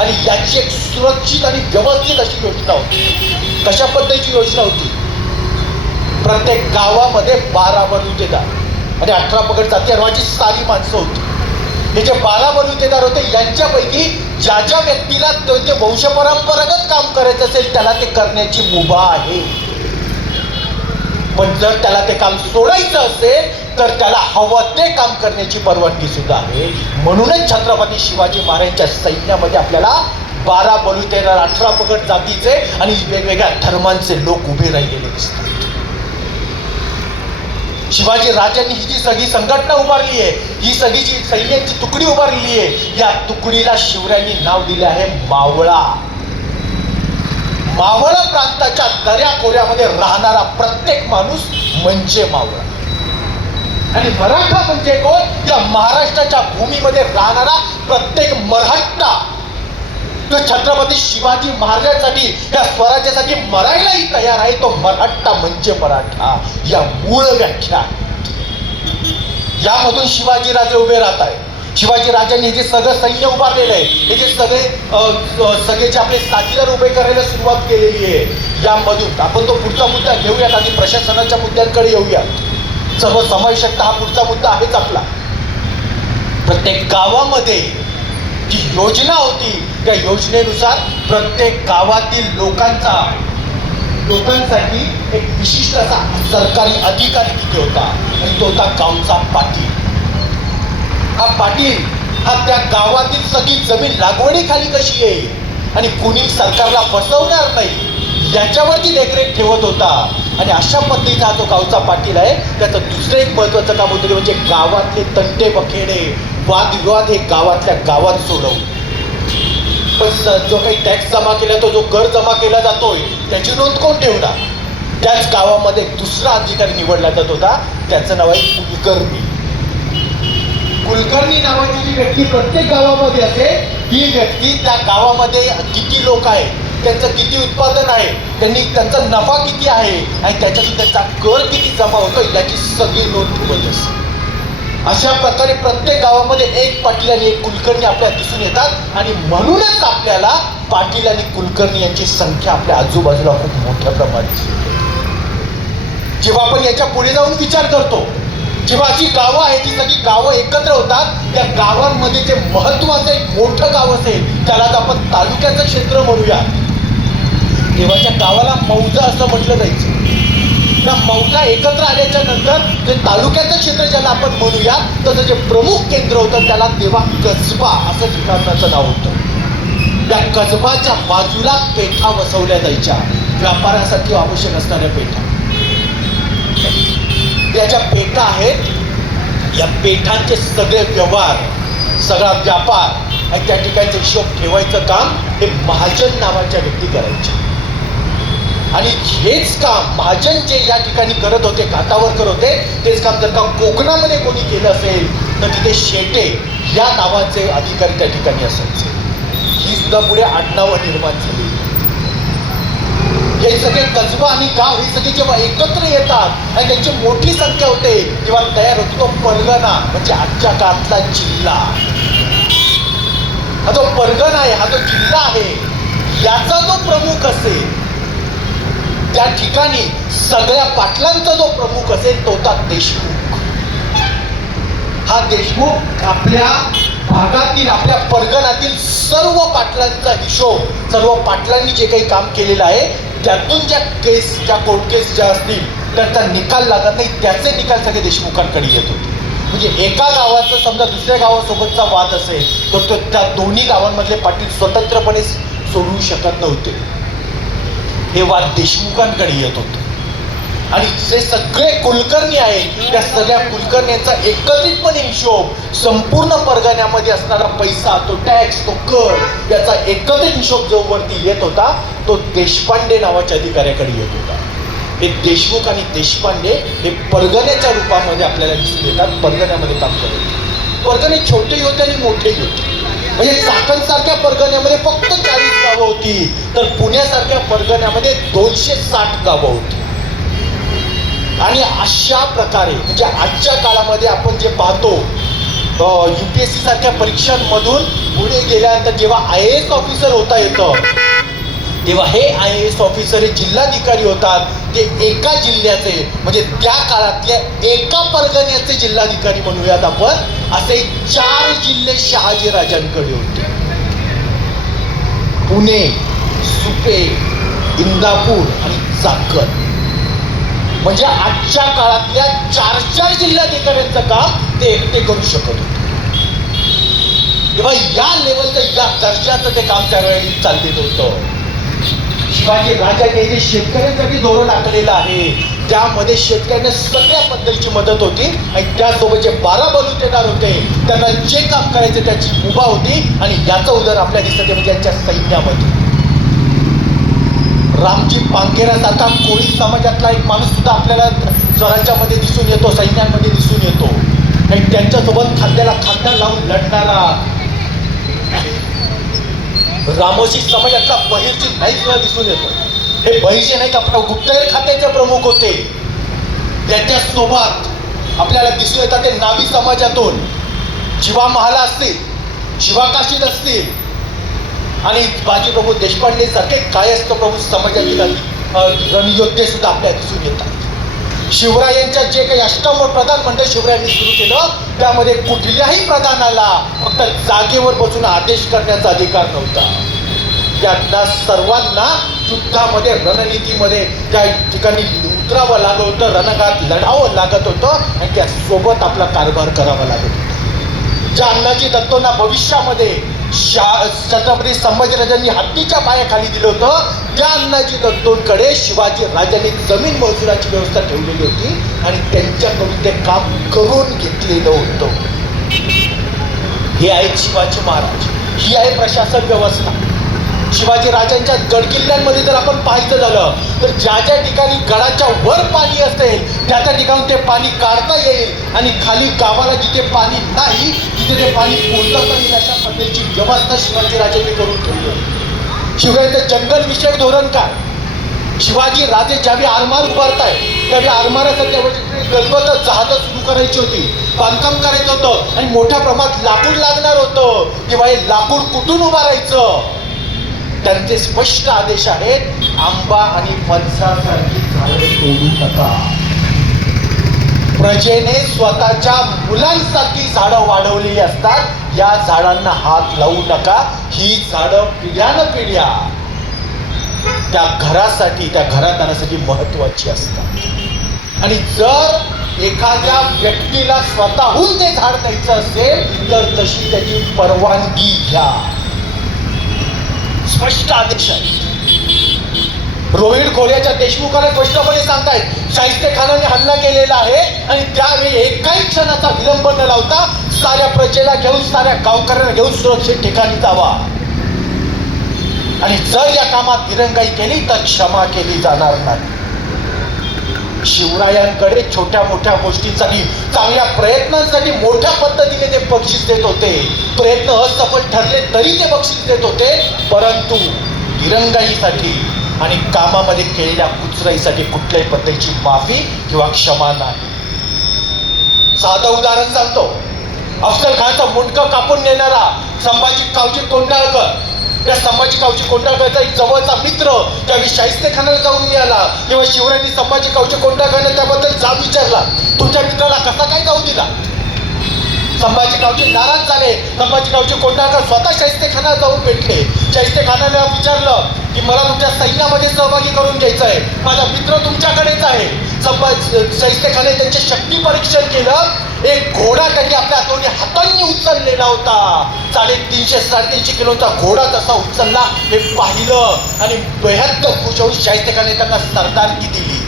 आणि याची एक सुरक्षित आणि व्यवस्थित अशी योजना होती. कशा पद्धतीची योजना होती? प्रत्येक गावामध्ये 12 बलुतेदार आणि 18 पगड जाती अर्वाची सारी माणसं होती. हे जे 12 बलुतेदार होते यांच्यापैकी ज्या ज्या व्यक्तीला ते वंशपरंपरागत काम करायचं असेल त्याला ते करण्याची मुभा आहे. पण जर त्याला ते काम सोडायचं असेल तर त्याला हवं ते काम करण्याची परवानगी सुद्धा आहे. म्हणूनच छत्रपती शिवाजी महाराजांच्या सैन्यामध्ये आपल्याला 12 बलुतेदार, 18 पगड जातीचे आणि वेगवेगळ्या धर्मांचे लोक उभे राहिलेले दिसतात. शिवाजी राजांनी ही जी सगळी संघटना उभारली आहे, ही सगळी जी सैन्याची तुकडी उभारलेली आहे, या तुकडीला शिवरायांनी नाव दिले आहे मावळा. मावळा प्रांताच्या दऱ्याखोऱ्यामध्ये राहणारा प्रत्येक माणूस म्हणजे मावळा. आणि मराठा म्हणजे कोण? या महाराष्ट्राच्या भूमीमध्ये राहणारा प्रत्येक मराठा जो छत्रपती शिवाजी महाराजांसाठी या स्वराज्यासाठी मरायलाही तयार आहे तो मराठा म्हणजे मराठा. या मूळ व्याख्या यामधून शिवाजीराजे उभे राहत आहे. शिवाजी राजांनी हे जे सगळं सैन्य उभारलेलं आहे, हे जे सगळे जे आपले साथीदार उभे करायला सुरुवात केलेली आहे, यामधून आपण तो पुढचा मुद्दा घेऊयात. आधी प्रशासनाच्या मुद्द्यांकडे येऊयात. सर्वसमावेशकता हा पुढचा मुद्दा आहेच आपला. प्रत्येक गावामध्ये जी योजना होती त्या योजनेनुसार प्रत्येक गावातील लोकांसाठी एक विशिष्ट असा सरकारी अधिकारी तिथे होता आणि तो होता गावचा पाटील. हा पाटील हा त्या गावातील सगळी जमीन लागवडीखाली कशी येईल आणि कुणी सरकारला फसवणार नाही याच्यावरती देखरेख ठेवत होता. आणि अशा पद्धतीचा हा जो गावचा पाटील आहे त्याचं दुसरं एक महत्त्वाचं काम होतं म्हणजे गावातले तंटे बखेडे वादविवाद हे गावातल्या गावात सोडवून. पण जो काही टॅक्स जमा केला तो जो कर जमा केला जातोय त्याची नोंद कोण ठेवणार? त्याच गावामध्ये एक दुसरा अधिकारी निवडला जात होता, त्याचं नाव आहे कुलकर्णी. कुलकर्णी नावाची जी व्यक्ती प्रत्येक गावामध्ये असेल, ही व्यक्ती त्या गावामध्ये किती लोक आहेत, त्यांचं किती उत्पादन आहे, त्यांचा नफा किती आहे आणि त्याच्यातून त्यांचा कर किती जमा होतो याची सगळी नोंद ठेवत असते. अशा प्रकारे प्रत्येक गावामध्ये एक पाटील आणि एक कुलकर्णी आपल्याला दिसून येतात आणि म्हणूनच आपल्याला पाटील आणि कुलकर्णी यांची संख्या आपल्या आजूबाजूला खूप मोठ्या प्रमाणात. जेव्हा आपण याच्या पुढे जाऊन विचार करतो, जेव्हा अशी गावं आहेत, ती सगळी गावं एकत्र होतात, त्या गावांमध्ये जे महत्वाचं एक मोठं गाव असेल त्यालाच आपण तालुक्याचं क्षेत्र म्हणूया. तेव्हाच्या गावाला मौजा असं म्हटलं जायचं. त्या मौजा एकत्र आल्याच्या नंतर जे तालुक्याचं क्षेत्र ज्याला आपण म्हणूया त्याचं जे प्रमुख केंद्र होतं त्याला तेव्हा कसबा असं ठिकाणाचं नाव होतं. त्या कसबाच्या बाजूला पेठा वसवल्या जायच्या, व्यापारासाठी आवश्यक असणाऱ्या पेठा. त्याच्या पेठा आहेत, या पेठांचे सगळे व्यवहार, सगळा व्यापार आणि त्या ठिकाणचे हिशोब ठेवायचं काम हे महाजन नावाच्या व्यक्ती करायचे. आणि हेच काम महाजन जे या ठिकाणी करत होते, घाटावर करत होते, तेच काम जर का कोकणामध्ये कोणी केलं असेल तर तिथे शेटे या नावाचे अधिकारी त्या ठिकाणी असायचे. ही सुद्धा पुढे आडनावं निर्माण झाली. हे सगळे कसबा आणि गाव हे सगळे जेव्हा एकत्र येतात आणि त्यांची मोठी संख्या होते तेव्हा तयार होतो तो परगणा, म्हणजे आजच्या काळातला जिल्हा. हा जो परगणा आहे, हा जो जिल्हा आहे, याचा जो प्रमुख असेल त्या ठिकाणी सगळ्या पाटलांचा जो प्रमुख असेल तो होता देशमुख. हा देशमुख आपल्या भागातील, आपल्या परगणातील सर्व पाटलांचा हिशोब, सर्व पाटलांनी जे काही काम केलेलं आहे त्यातून ज्या कोर्ट केस ज्या असतील त्यांचा निकाल लागत नाही, त्याचे निकाल सगळे देशमुखांकडे येत होते. म्हणजे एका गावाचा समजा दुसऱ्या गावासोबतचा वाद असेल तर त्या दोन्ही गावांमधले पाटील स्वतंत्रपणे सोडवू शकत नव्हते. हे वाद देशमुखांकडे येत होते. आणि जे सगळे कुलकर्णी आहेत त्या सगळ्या कुलकर्ण्यांचा एकत्रितपणे हिशोब, संपूर्ण परगण्यामध्ये असणारा पैसा, तो टॅक्स, तो कर, याचा एकत्रित हिशोब जो वरती येत होता तो देशपांडे नावाच्या अधिकाऱ्याकडे येत होता. हे देशमुख आणि देशपांडे हे परगण्याच्या रूपामध्ये आपल्याला दिसून येतात, परगण्यामध्ये काम करत होते. परगणे छोटेही होते आणि मोठेही होते. म्हणजे चाकणसारख्या परगण्यामध्ये फक्त 40 गावं होती, तर पुण्यासारख्या परगण्यामध्ये 260 गावं होती. आणि अशा प्रकारे म्हणजे आजच्या काळामध्ये आपण जे पाहतो UPSC सारख्या परीक्षांमधून पुढे गेल्यानंतर जेव्हा IAS ऑफिसर होता येतं तेव्हा हे IAS ऑफिसर हे जिल्हाधिकारी होतात. ते एका जिल्ह्याचे म्हणजे त्या काळातल्या एका परगण्याचे जिल्हाधिकारी म्हणूयात आपण. असे 4 जिल्हे शहाजी राजांकडे होते. पुणे, सुपे, इंदापूर आणि चाकण. म्हणजे आजच्या काळातल्या 4 जिल्हाधिकाऱ्यांचं काम ते एकटे करू शकत होते. तेव्हा या लेवलचं, या दर्जाचं ते काम त्यावेळी चाललेलं होतं. शिवाजी राजांनी जे शेतकऱ्यांसाठी धोरण आखलेलं आहे त्यामध्ये शेतकऱ्यांना सगळ्या पद्धतीची मदत होती आणि त्यासोबत जे 12 बलुतेदार होते त्यांना जे काम करायचे त्याची मुभा होती. आणि याचं उदाहरण आपल्याला दिसतं म्हणजे त्यांच्या सैन्यामध्ये रामजी पांगेरासारखा कोळी समाजातला एक माणूस सुद्धा आपल्याला स्वराज्यामध्ये दिसून येतो, सैन्यांमध्ये दिसून येतो. आणि त्यांच्यासोबत खांद्याला खांदा लावून लढणारा रामोशी समाजातला बहिर्जी नाईक सुद्धा दिसून येतो. हे बहिर्जी नाईक आपल्या गुप्तहेर खात्याचे प्रमुख होते. त्याच्यासोबत आपल्याला दिसून येतात ते नावी समाजातून शिवा महाल असतील, शिवा काशीद असतील आणि बाजीप्रभू देशपांडे सारखे कायस्थ प्रभू समाजातील रणयोद्धे सुद्धा आपल्या दिसून येतात. शिवरायांच्या जे काही अष्टम प्रधान मंडळ शिवरायांनी सुरू केलं त्यामध्ये कुठल्याही प्रधानाला फक्त जागेवर बसून आदेश करण्याचा अधिकार नव्हता. त्यांना सर्वांना युद्धामध्ये रणनीतीमध्ये त्या ठिकाणी उतरावं लागत होतं, रणगात लढावं लागत होतं आणि त्यासोबत आपला कारभार करावा लागत होता. ज्या अण्णाजी दत्तोंना भविष्यामध्ये छत्रपती संभाजीराजांनी हत्तीच्या पायाखाली दिलं होतं त्या अण्णाजी दत्तोंकडे शिवाजी राजांनी जमीन महसुलाची व्यवस्था ठेवलेली होती आणि त्यांच्याकडून ते काम करून घेतलेलं होतं. हे आहेत शिवाजी महाराज, ही आहे प्रशासन व्यवस्था. शिवाजी राजांच्या गडकिल्ल्यांमध्ये जर आपण पाहायचं झालं तर ज्या ज्या ठिकाणी गडाच्या वर पाणी असेल त्या त्या ठिकाणी ते पाणी काढता येईल आणि खाली गावाला जिथे पाणी नाही तिथे ते पाणी पोहोचवता येईल अशा पद्धतीची व्यवस्था शिवाजी राजांनी करून ठेवली होती. शिवरायांचं जंगलविषयक धोरण काय? शिवाजी राजे ज्यावेळी आरमार उभारताय त्यावेळी आरमारासाठी गलबत जहाजं सुरू करायची होती, बांधकाम करायचं होतं आणि मोठ्या प्रमाणात लाकूड लागणार होतं. तेव्हा हे लाकूड कुठून उभारायचं? त्यांचे स्पष्ट आदेश आहेत, आंबा आणि फणसासारखी झाडे तोडू नका. प्रजेने स्वतःच्या मुलांसारखी झाडं वाढवलेली असतात, या झाडांना हात लावू नका. ही झाडं पिढ्यानपिढ्या त्या घरासाठी त्या घरादारासाठी महत्वाची असतात आणि जर एखाद्या व्यक्तीला स्वतःहून ते झाड द्यायचं असेल तर तशी त्याची परवानगी घ्या. स्पष्ट आदेश आहे. रोहित खोऱ्याच्या देशमुखाला स्पष्टपणे सांगतायत शाहिस्तेखानाने हल्ला केलेला आहे आणि त्यावेळी एकाही क्षणाचा विलंब न लावता साऱ्या प्रजेला घेऊन साऱ्या गावकऱ्यांना घेऊन सुरक्षित ठिकाणी जावा आणि जर या कामात दिरंगाई केली तर क्षमा केली जाणार नाही. शिवरायांकडे छोट्या मोठ्या गोष्टींसाठी चांगल्या प्रयत्नांसाठी मोठ्या पद्धतीने ते बक्षीस देत होते. प्रयत्न असफल ठरले तरी ते बक्षीस देत होते, परंतु दिरंगाईसाठी आणि कामामध्ये केलेल्या कुचराईसाठी कुठल्याही पद्धतीची माफी किंवा क्षमा नाही. साधं उदाहरण सांगतो. अफजल खानचा मुंडकं कापून नेणारा संभाजी कावजी कोंढाळकर, त्या संभाजी कावजी कोंढाळकरचा एक जवळचा मित्र त्यावेळी शाहिस्तेखानाला जाऊन मिळाला. तेव्हा शिवरायांनी संभाजी कावजी कोंढाळकरने त्याबद्दल जाब विचारला, तुमच्या मित्राला कसा काय जाऊ दिला? संभाजी कावजी नाराज झाले. संभाजी कावजी कोंढाळकर स्वतः शाहिस्तेखानाला जाऊन भेटले. शाहिस्तेखानाला विचारलं की मला तुमच्या सैन्यामध्ये सहभागी करून घ्यायचं आहे, माझा मित्र तुमच्याकडेच आहे. शाहिस्तेखानाने त्यांचे शक्ती परीक्षण केलं. एक घोडा त्यांनी आपल्या हातांनी उचललेला होता. 350-350 किलोचा घोडा तसा उचलला हे पाहिलं आणि बेहद खुश होऊन शाहिस्तेखानाने त्यांना सरदारकी दिली.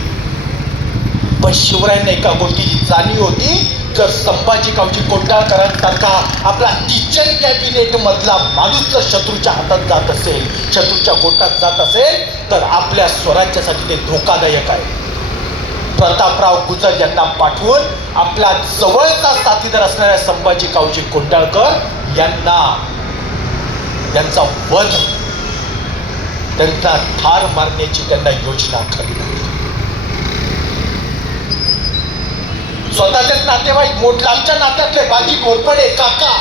पण शिवरायांना एका गोष्टीची जाणीव होती, जर संभाजी कावजी कोंढाळकरांसारखा आपला किचन कॅबिनेट मधला माणूस जर शत्रूच्या हातात जात असेल, शत्रूच्या गोटात जात असेल तर आपल्या स्वराज्यासाठी ते धोकादायक आहे. प्रतापराव गुजर यांना पाठवून आपला जवळचा साथीदार असणाऱ्या संभाजी कावजी कोंढाळकर यांचा वध, त्यांना ठार मारण्याची त्यांना योजना आखली. स्वतःचेच नातेवाईक लांबच्या नात्यातले बाजी घोरपडे काका,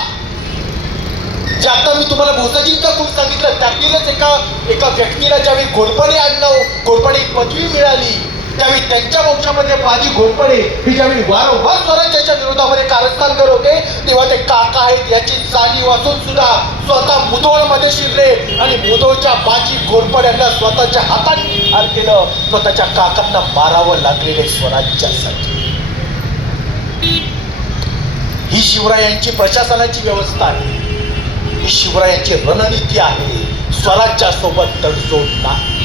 जे आता मी तुम्हाला भोसाजींचा खूप सांगितलं त्यातीलच एका व्यक्तीला ज्यावेळी घोरपडे पदवी मिळाली त्यावेळी त्यांच्या वंशामध्ये बाजी घोरपडे ही ज्यावेळी वारंवार स्वराज्याच्या विरोधामध्ये कारस्थान करत होते तेव्हा ते काका आहेत याची जाणीव असून सुद्धा स्वतः मुधोळमध्ये शिरले आणि मुधोळच्या बाजी घोरपड्यांना स्वतःच्या हाताने ठार केलं. स्वतःच्या काकांना मारावं लागलेले स्वराज्यासाठी. ही शिवरायांची प्रशासनाची व्यवस्था आहे, ही शिवरायांची रणनीती आहे. स्वराज्यासोबत तडजोड नाही.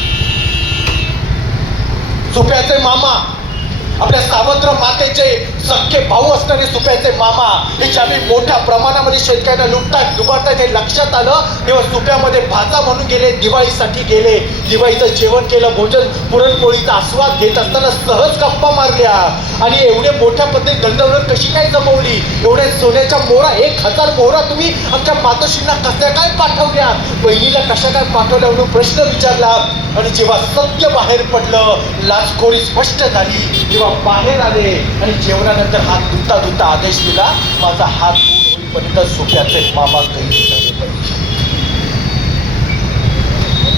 सुप्याचे मामा, आपल्या सावत्र मातेचे सख्खे भाऊ असणारे सुप्याचे मामा हे ज्यावेळी मोठ्या प्रमाणामध्ये शेतकऱ्यांना लुबाडतायत हे लक्षात आलं तेव्हा सुप्यामध्ये भाजा म्हणून गेले, दिवाळीसाठी गेले. दिवाळीचं जेवण केलं, भोजन पुरणपोळीचा आस्वाद घेत असताना सहज गप्पा मारल्या आणि एवढे मोठ्या पद्धतीने दंडवत कशी काय जमवली, एवढ्या सोन्याच्या मोहरा 1000 मोहरा तुम्ही आमच्या मातोश्रींना कशा काय पाठवल्या, बहिणीला कशा काय पाठवल्या म्हणून प्रश्न विचारला. आणि जेव्हा सत्य बाहेर पडलं, लाचखोरी स्पष्ट झाली, तेव्हा बाहेर आले आणि जेवणानंतर हात धुता धुता आदेश दिला, माझा हात दूर होईल तिथपर्यंत सोप्याचे मामा कैद झाले पाहिजे.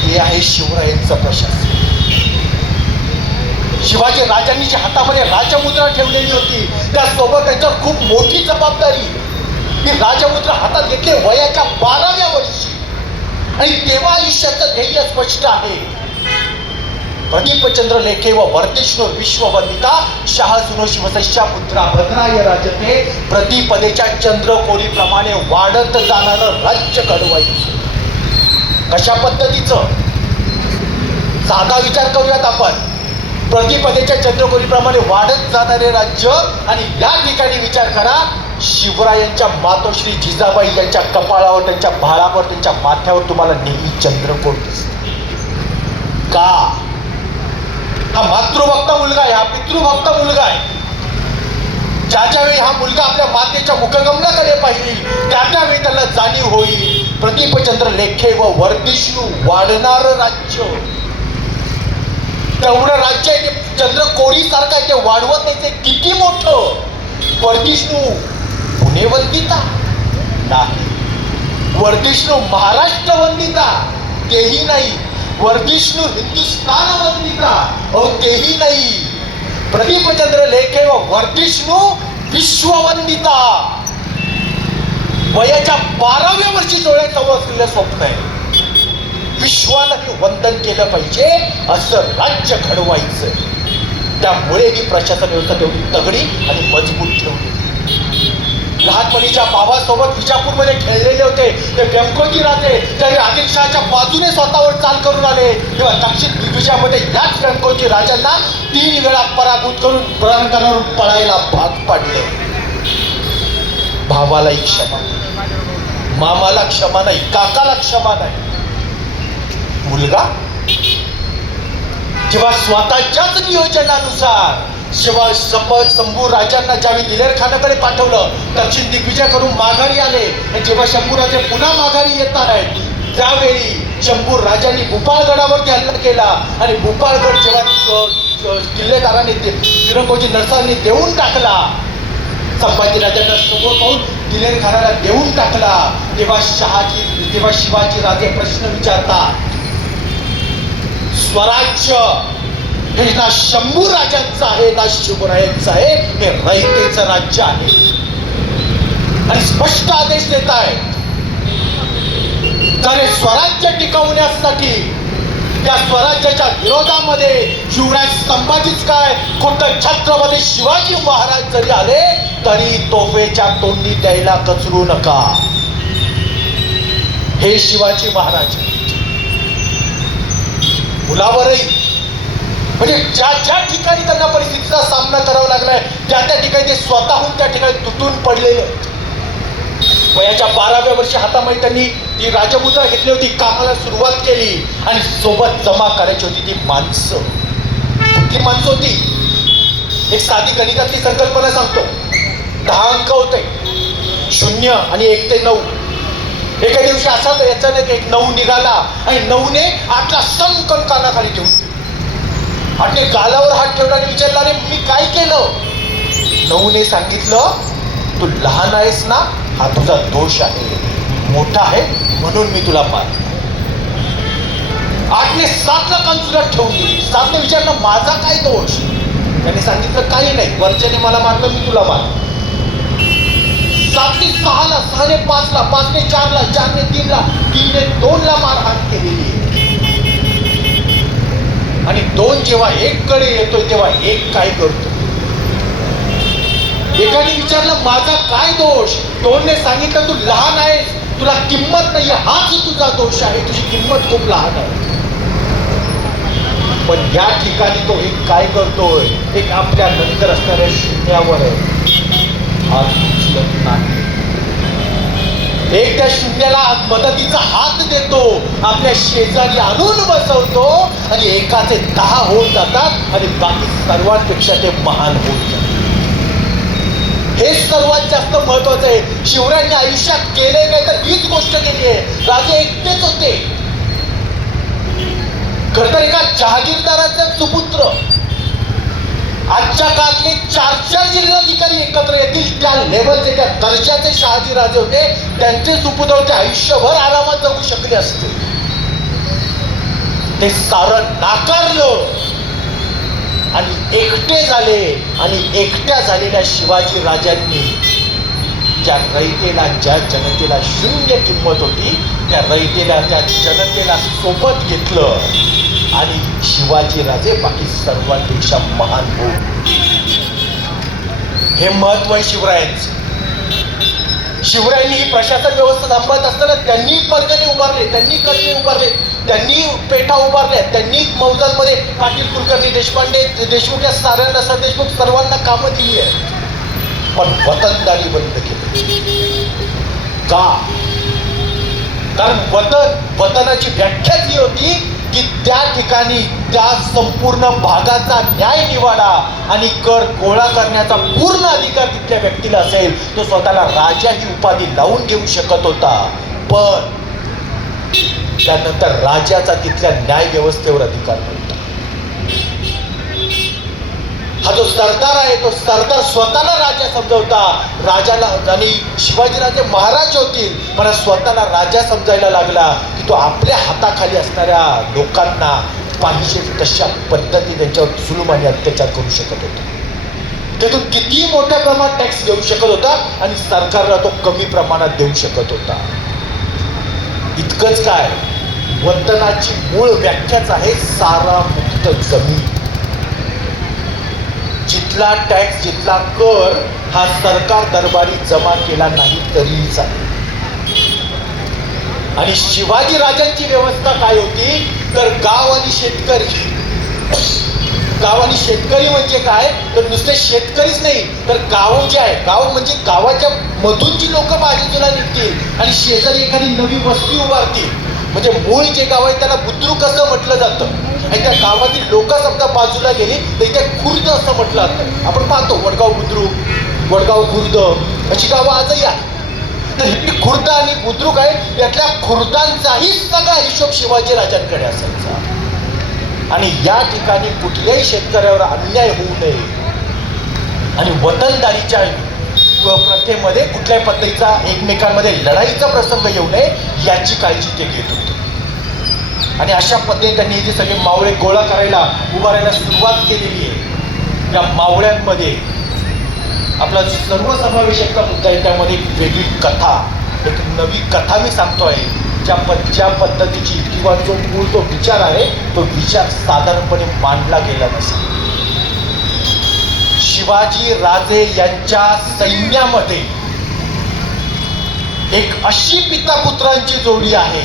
हे आहे शिवरायांचं प्रशासन. शिवाजी राजांनी जी हातामध्ये राजमुद्रा ठेवलेली होती त्यासोबत त्यांच्यावर खूप मोठी जबाबदारी. ही राजमुद्रा हातात घेतली वयाच्या 12व्या वर्षी आणि तेव्हा आयुष्याचं ध्येय स्पष्ट आहे. प्रदीपचंद्र लेखे व वर्तेश्वर विश्ववंदिता शहासुनो शिवसस्या पुत्रा भद्राय राजते प्रतिपदेच्या चंद्रकोरीप्रमाणे वाढत जाणारं राज्य घडवायचं. कशा पद्धतीचं? साधा विचार करूयात आपण. प्रतिपदेच्या चंद्रकोरीप्रमाणे वाढत जाणारे राज्य. आणि या ठिकाणी विचार करा, शिवरायांच्या मातोश्री जिजाबाई यांच्या कपाळावर, त्यांच्या भाळावर, त्यांच्या माथ्यावर तुम्हाला नेहमी चंद्रकोर दिसते. का? हा मातृभक्त मुलगा आहे, हा पितृभक्त मुलगा आहे. ज्याच्या वेळी हा मुलगा आपल्या मातेच्या मुखगमनाकडे पाहिजे त्यावेळी त्याला जाणीव होईल प्रदीपचंद्र लेखे व वर्धिष्णू वाढणारं राज्य. तेवढं राज्य आहे ते चंद्रकोरी सारखं आहे, ते वाढवत नाही. ते किती मोठं? वर्धिष्णू पुणे वंदिता नाही, वर्धिष्णू महाराष्ट्र वंदिता तेही नाही, वर्धिष्णू हिंदुस्थान वंदिता तेही नाही. प्रदीपचंद्र लेखे व वर्धिष्णू विश्ववंदिता. वयाच्या 12व्या वर्षी डोळ्यासमोर असलेलं स्वप्न आहे. विश्वानं वंदन केलं पाहिजे असं राज्य घडवायचं. त्यामुळे ही प्रशासन व्यवस्था तेवढी तगडी आणि मजबूत ठेवली. लहानपणीच्या बाबासोबत विजापूरमध्ये खेळलेले होते ते व्यंकोजी राजे त्यावेळी आदिलशहाच्या बाजूने स्वतःवर चाल करून आले तेव्हा दक्षिण दिग्विजयामध्ये याच व्यंकोजी राजांना 3 वेळा पराभूत करून रणांगणावरून पळायला भाग पाडले. भावाला क्षमा, मामाला क्षमा नाही, काकाला क्षमा नाही. मुलगा जेव्हा स्वतःच्याच नियोजनानुसार शंभू राजांना ज्यावेळी दिलेर खानाकडे पाठवलं, दक्षिण दिग्विजय करून माघारी आले. जेव्हा शंभूराजे पुन्हा माघारी येत आहेत त्यावेळी शंभू राजांनी भूपाळगडावरती हल्ला केला आणि भूपाळगड जेव्हा किल्लेदारांनी फिरंगोजी नरसांनी देऊन टाकला, संभाजीराजांना समोर पाहून दिलेर खानाला देऊन टाकला, तेव्हा शिवाजी राजे प्रश्न विचारतात, स्वराज्य हे ना शंभू राजांचं आहे ना शिवरायांचं आहे, हे रयतेचं राज्य आहे. आणि स्पष्ट आदेश देत आहे, तर स्वराज्य टिकवण्यासाठी त्या स्वराज्याच्या विरोधामध्ये शिवराय संभाजीच काय खुद्द छत्रपती शिवाजी महाराज जरी आले तरी तोफेच्या तोंडी द्यायला कचरू नका. हे शिवाजी महाराज मुलावरही म्हणजे ज्या ठिकाणी त्यांना परिस्थितीचा सामना करावा लागलाय त्या ठिकाणी ते स्वतःहून त्या ठिकाणी तुटून पडलेले. वयाच्या 12व्या वर्षी हातामध्ये त्यांनी ती राजमुद्रा घेतली होती, कामाला सुरुवात केली आणि सोबत जमा करायची होती ती माणसं. कुठली माणसं होती? एक साधी गणितातली संकल्पना सांगतो. 10 अंक होते, 0 आणि 1 ते 9. एका दिवशी असाच अचानक एक 9 निघाला आणि 9ने 8ला संकन कानाखाली ठेवून 8ने गालावर हात ठेवला आणि विचारला, अरे मी काय केलं? 9ने सांगितलं, तू लहान आहेस ना, हा तुझा दोष आहे, मोठा आहे म्हणून मी तुला मारलं. 8ने 7ला कानसुरात ठेवून दिली. 7ने विचारलं, माझा काय दोष? त्याने सांगितलं, काही नाही, वरच्याने मला मारलं, मी तुला मारलं. 7ने 6ला, 6ने 5ला, 5ने 4ला, 4ने 3ला, 3ने 2ला मारहाण केलेली आहे. आणि 2 जेव्हा 1 कडे येतोय तेव्हा 1 काय करतो? एकाने विचारलं, माझा काय दोष? 2ने सांगितलं, तू लहान आहेस, तुला किंमत नाहीये, हाच तुझा दोष आहे, तुझी किंमत खूप लहान आहे. पण या ठिकाणी तो एक काय करतोय? एक आपल्या नंतर असणाऱ्या शून्यावर हात उचलत नाही. एक त्या शून्याला मदतीचा हात देतो, आपल्या शेजारी आणून बसवतो आणि एकाचे 10 होत जातात आणि बाकी सर्वांपेक्षा ते महान होत जातात. हे सर्वात जास्त महत्वाचं आहे. शिवरायांनी आयुष्यात केले काय तर हीच गोष्ट केली आहे. राजे एकटेच होते, खरं तर एका जहागीरदाराचा सुपुत्र आजच्या काळातले 4 जिल्हाधिकारी एकत्र येतील त्या लेवलचे, त्या दर्जाचे शहाजी राजे होते. त्यांचे सुपुत्र ते आयुष्यभर आरामात जगू शकले असते. ते सारं नाकारलं आणि एकटे झाले. आणि एकट्या झालेल्या शिवाजी राजांनी ज्या रयतेला, ज्या जनतेला शून्य किंमत होती, त्या रयतेला, त्या जनतेला सोबत घेतलं आणि शिवाजी राजे बाकी सर्वांपेक्षा महान हो. हे महत्व आहे शिवरायांचं. शिवरायांनी ही प्रशासन व्यवस्था सांभाळत असताना त्यांनी परगणे उभारले, त्यांनी कलमे उभारले, त्यांनी पेठा उभारल्या, त्यांनी मौजांमध्ये पाटील, कुलकर्णी, देशपांडे, देशमुख या साऱ्यांना, सरदेशमुख सर्वांना कामं दिली आहेत. पण वतनदारी बंद केली. का? कारण वतनाची व्याख्याच ही होती की त्या ठिकाणी त्या संपूर्ण भागाचा न्याय निवाडा आणि कर गोळा करण्याचा पूर्ण अधिकार तिथल्या व्यक्तीला असेल. तो स्वतःला राजा ही उपाधी लावून घेऊ शकत होता. पण त्यानंतर राजाचा तिथल्या न्याय व्यवस्थेवर अधिकार नव्हता. हा जो सरदार आहे तो सरदार स्वतःला राजा समजवता. राजाला, आणि शिवाजीराजे महाराज होतील पण स्वतःला राजा समजायला लागला की तो आपल्या हाताखाली असणाऱ्या लोकांना पाहिजे तशा पद्धती त्यांच्यावर जुलूम आणि अत्याचार करू शकत होता. त्यातून किती मोठ्या प्रमाणात टॅक्स देऊ शकत होता आणि सरकारला तो कमी प्रमाणात देऊ शकत होता. इतकंच काय, वतनाची मूळ व्याख्याच आहे सारा मुक्त जमीन. जिथला टॅक्स, जिथला कर हा सरकार दरबारी जमा केला नाही तरीही चालेल. आणि शिवाजी राजांची व्यवस्था काय होती तर गाव आणि शेतकरी. गाव आणि शेतकरी म्हणजे काय तर नुसते शेतकरीच नाही तर गाव जे आहे, गाव म्हणजे गावाच्या मधून जी लोक बाजूला निघतील आणि शेजारी एखादी नवी वस्ती उभारतील. म्हणजे मूळ जे गाव आहे त्याला बुद्रुक असं म्हटलं जातं आणि त्या गावातील लोक समजा बाजूला गेली तर इथे खुर्द असं म्हटलं जातं. आपण पाहतो वडगाव बुद्रुक, वडगाव खुर्द अशी गावं आजही आहे. तर ही खुर्द आणि बुद्रुक आहे, यातल्या खुर्दांचाही सगळा हिशोब शिवाजी राजांकडे असायचा. आणि या ठिकाणी कुठल्याही शेतकऱ्यावर अन्याय होऊ नये आणि वतनदारीच्या प्रथेमध्ये कुठल्याही पद्धतीचा एकमेकांमध्ये लढाईचा प्रसंग येऊ नये याची काळजी ते घेत होते. आणि अशा पद्धतीने त्यांनी जे सगळे मावळे गोळा करायला, उभारायला सुरुवात केलेली आहे. या मावळ्यांमध्ये आपला सर्वसमावेशकचा मुद्दा आहे, त्यामध्ये एक वेगळी कथा, एक नवी कथा मी सांगतोय. ज्या पद्धतीची किंवा जो मूळ जो विचार आहे तो विचार साधारणपणे मांडला गेला नसेल. शिवाजी राजे यांच्या सैन्यामध्ये एक अशी पिता-पुत्रांची जोडी आहे.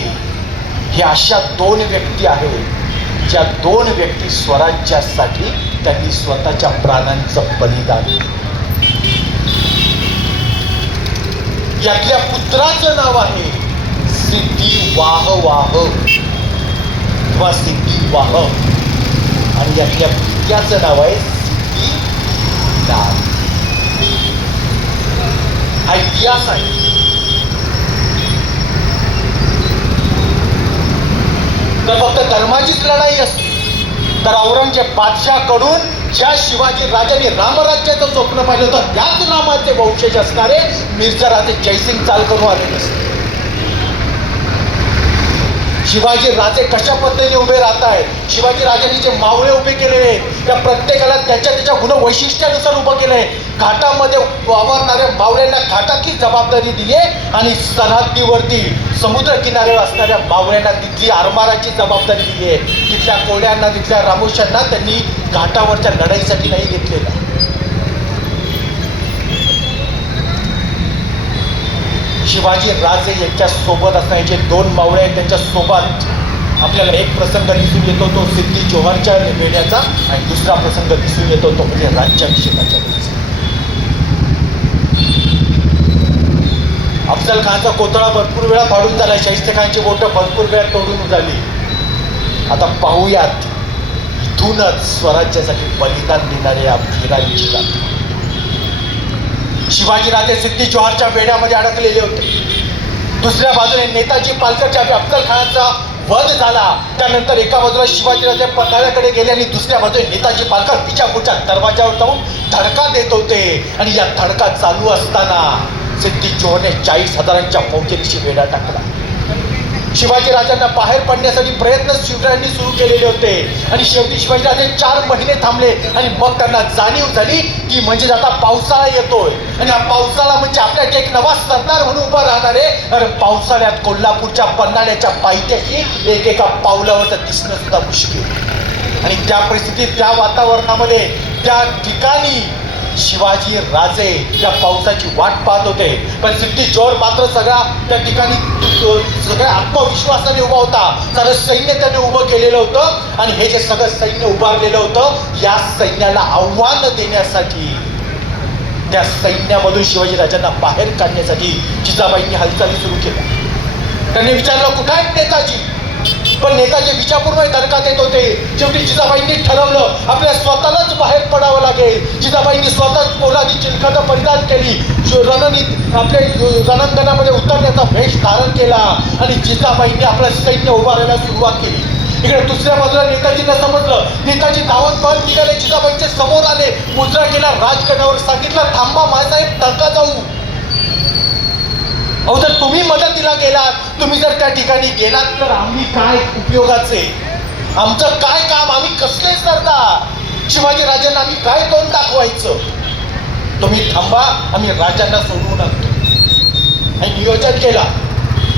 हे अशा 2 व्यक्ती आहेत ज्या 2 व्यक्ती स्वराज्यासाठी त्यांनी स्वतःच्या प्राणांचं बलिदान दिलं. यातल्या पुत्राचं नाव आहे सिद्धिवाह किंवा सिद्धिवाह आणि यातल्या पित्याचं नाव आहे सिद्धिलाल. हा इतिहास आहे. तर फक्त धर्माचीच लढाई असते तर औरंगजेब बादशाहकडून ज्या शिवाजी राजांनी रामराज्याचं स्वप्न पाहिलं होतं त्याच नामाचे वंशज असणारे मिर्झा राजे जयसिंग चाल करून आलेले असते. शिवाजी राजे कशा पद्धतीने उभे राहत आहेत, शिवाजी राजांनी जे मावळे उभे केलेले आहेत त्या प्रत्येकाला त्याच्या गुण वैशिष्ट्यानुसार उभं केलंय. घाटामध्ये वावरणाऱ्या मावळ्यांना घाटातली जबाबदारी दिली आहे आणि सरहद्दीवरती समुद्र किनाऱ्यावर असणाऱ्या मावळ्यांना तिथली आरमाराची जबाबदारी दिली आहे. तिथल्या कोळ्यांना, तिथल्या रामोशांना त्यांनी घाटावरच्या लढाईसाठी नाही घेतलेलं. शिवाजी राजे यांच्या सोबत असणारे जे 2 मावळे आहेत त्यांच्या सोबत आपल्याला एक प्रसंग दिसून येतो तो सिद्धी जोहरच्या वेड्याचा आणि दुसरा प्रसंग दिसून येतो तो म्हणजे राज्याभिषेकाच्या वेळेचा. अफजल खानचा कोतळा भरपूर वेळा फाडून झाला, शाहिस्ते खानची बोटं भरपूर वेळा तोडून झाली. आता पाहूयात इथूनच स्वराज्यासाठी बलिदान देणारे या वीरांची गाथा. शिवाजीराजे सिद्धी जोहरच्या वेड्यामध्ये अडकलेले होते. दुसऱ्या बाजूने नेताजी पालकरच्या अफजल खानाचा वध झाला. त्यानंतर एका बाजूला शिवाजीराजे पन्हाळ्याकडे गेले आणि दुसऱ्या बाजूला नेताजी पालकर विजापूरच्या दरवाजावर जाऊन धडका देत होते. आणि या धडका चालू असताना सिद्धी जोहरने 40,000च्या फौजेशी वेढा टाकला. शिवाजीराजांना बाहेर पडण्यासाठी प्रयत्न शिवरायांनी सुरू केलेले होते. आणि शेवटी शिवाजीराजे 4 महिने थांबले आणि मग त्यांना जाणीव झाली की म्हणजे आता पावसाळा येतोय आणि हा पावसाळा म्हणजे आपल्याला एक नवा सरदार म्हणून उभा राहणार आहे. कारण पावसाळ्यात कोल्हापूरच्या पन्हाळ्याच्या पायथ्याशी एकेका पावलावर तर दिसणं सुद्धा मुश्किल. आणि त्या परिस्थितीत त्या वातावरणामध्ये त्या ठिकाणी शिवाजी राजे त्या पावसाची वाट पाहत होते. पण सिद्धी जोहर मात्र सगळा त्या ठिकाणी सगळ्या आत्मविश्वासाने उभा होता. सगळं सैन्य त्याने उभं केलेलं होतं आणि हे जे सगळं सैन्य उभारलेलं होतं या सैन्याला आव्हान देण्यासाठी त्या सैन्यामधून शिवाजीराजांना बाहेर काढण्यासाठी जिजाबाईंनी हालचाली सुरू केल्या. त्यांनी विचारलं कुठे आहेत नेताजी. पण नेताजी विजापूरमध्ये धडका देत होते. शेवटी जिजाबाईंनी ठरवलं आपल्या स्वतःलाच बाहेर पडावं लागेल. जिजाबाईंनी स्वतःच पोलादी चिलखत परिधान केली. आपल्या रणांगणामध्ये उतरण्याचा वेश धारण केला आणि जिजाबाईंनी आपलं सैन्य उभारायला सुरुवात केली. इकडे दुसऱ्या बाजूला नेताजींना समजलं. नेताजी धावत पळत निघाले. जिजाबाईंच्या समोर आले. मुजरा केला. राजगडावर सांगितलं थांबा मासाहेब नका जाऊ. अहो जर तुम्ही मदतीला गेलात तुम्ही जर त्या ठिकाणी गेलात तर आम्ही काय उपयोगाचे. आमचं काय काम. आम्ही कसले सरदार. शिवाजीराजांना आम्ही काय तोंड दाखवायचं. तुम्ही थांबा आम्ही राजांना सोडवून आणतो. आणि नियोजन केला.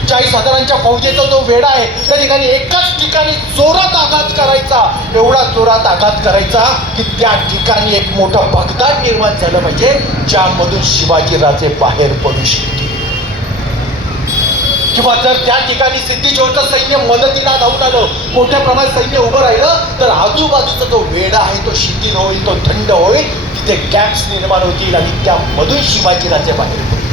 40,000च्या फौजेचा जो वेढा आहे त्या ठिकाणी एकाच ठिकाणी जोरात आघात करायचा. एवढा जोरात आघात करायचा की त्या ठिकाणी एक मोठं भगदाड निर्माण झालं पाहिजे ज्यामधून शिवाजीराजे बाहेर पडू शकतील. किंवा जर त्या ठिकाणी सिद्धी जोहरचं सैन्य मदतीला धावून आलं मोठ्या प्रमाणात सैन्य उभं राहिलं तर आजूबाजूचा जो वेढा आहे तो शिथिल होईल तो थंड होईल. तिथे गॅप्स निर्माण होतील आणि त्यामधून शिवाजीराजे बाहेर पडतील.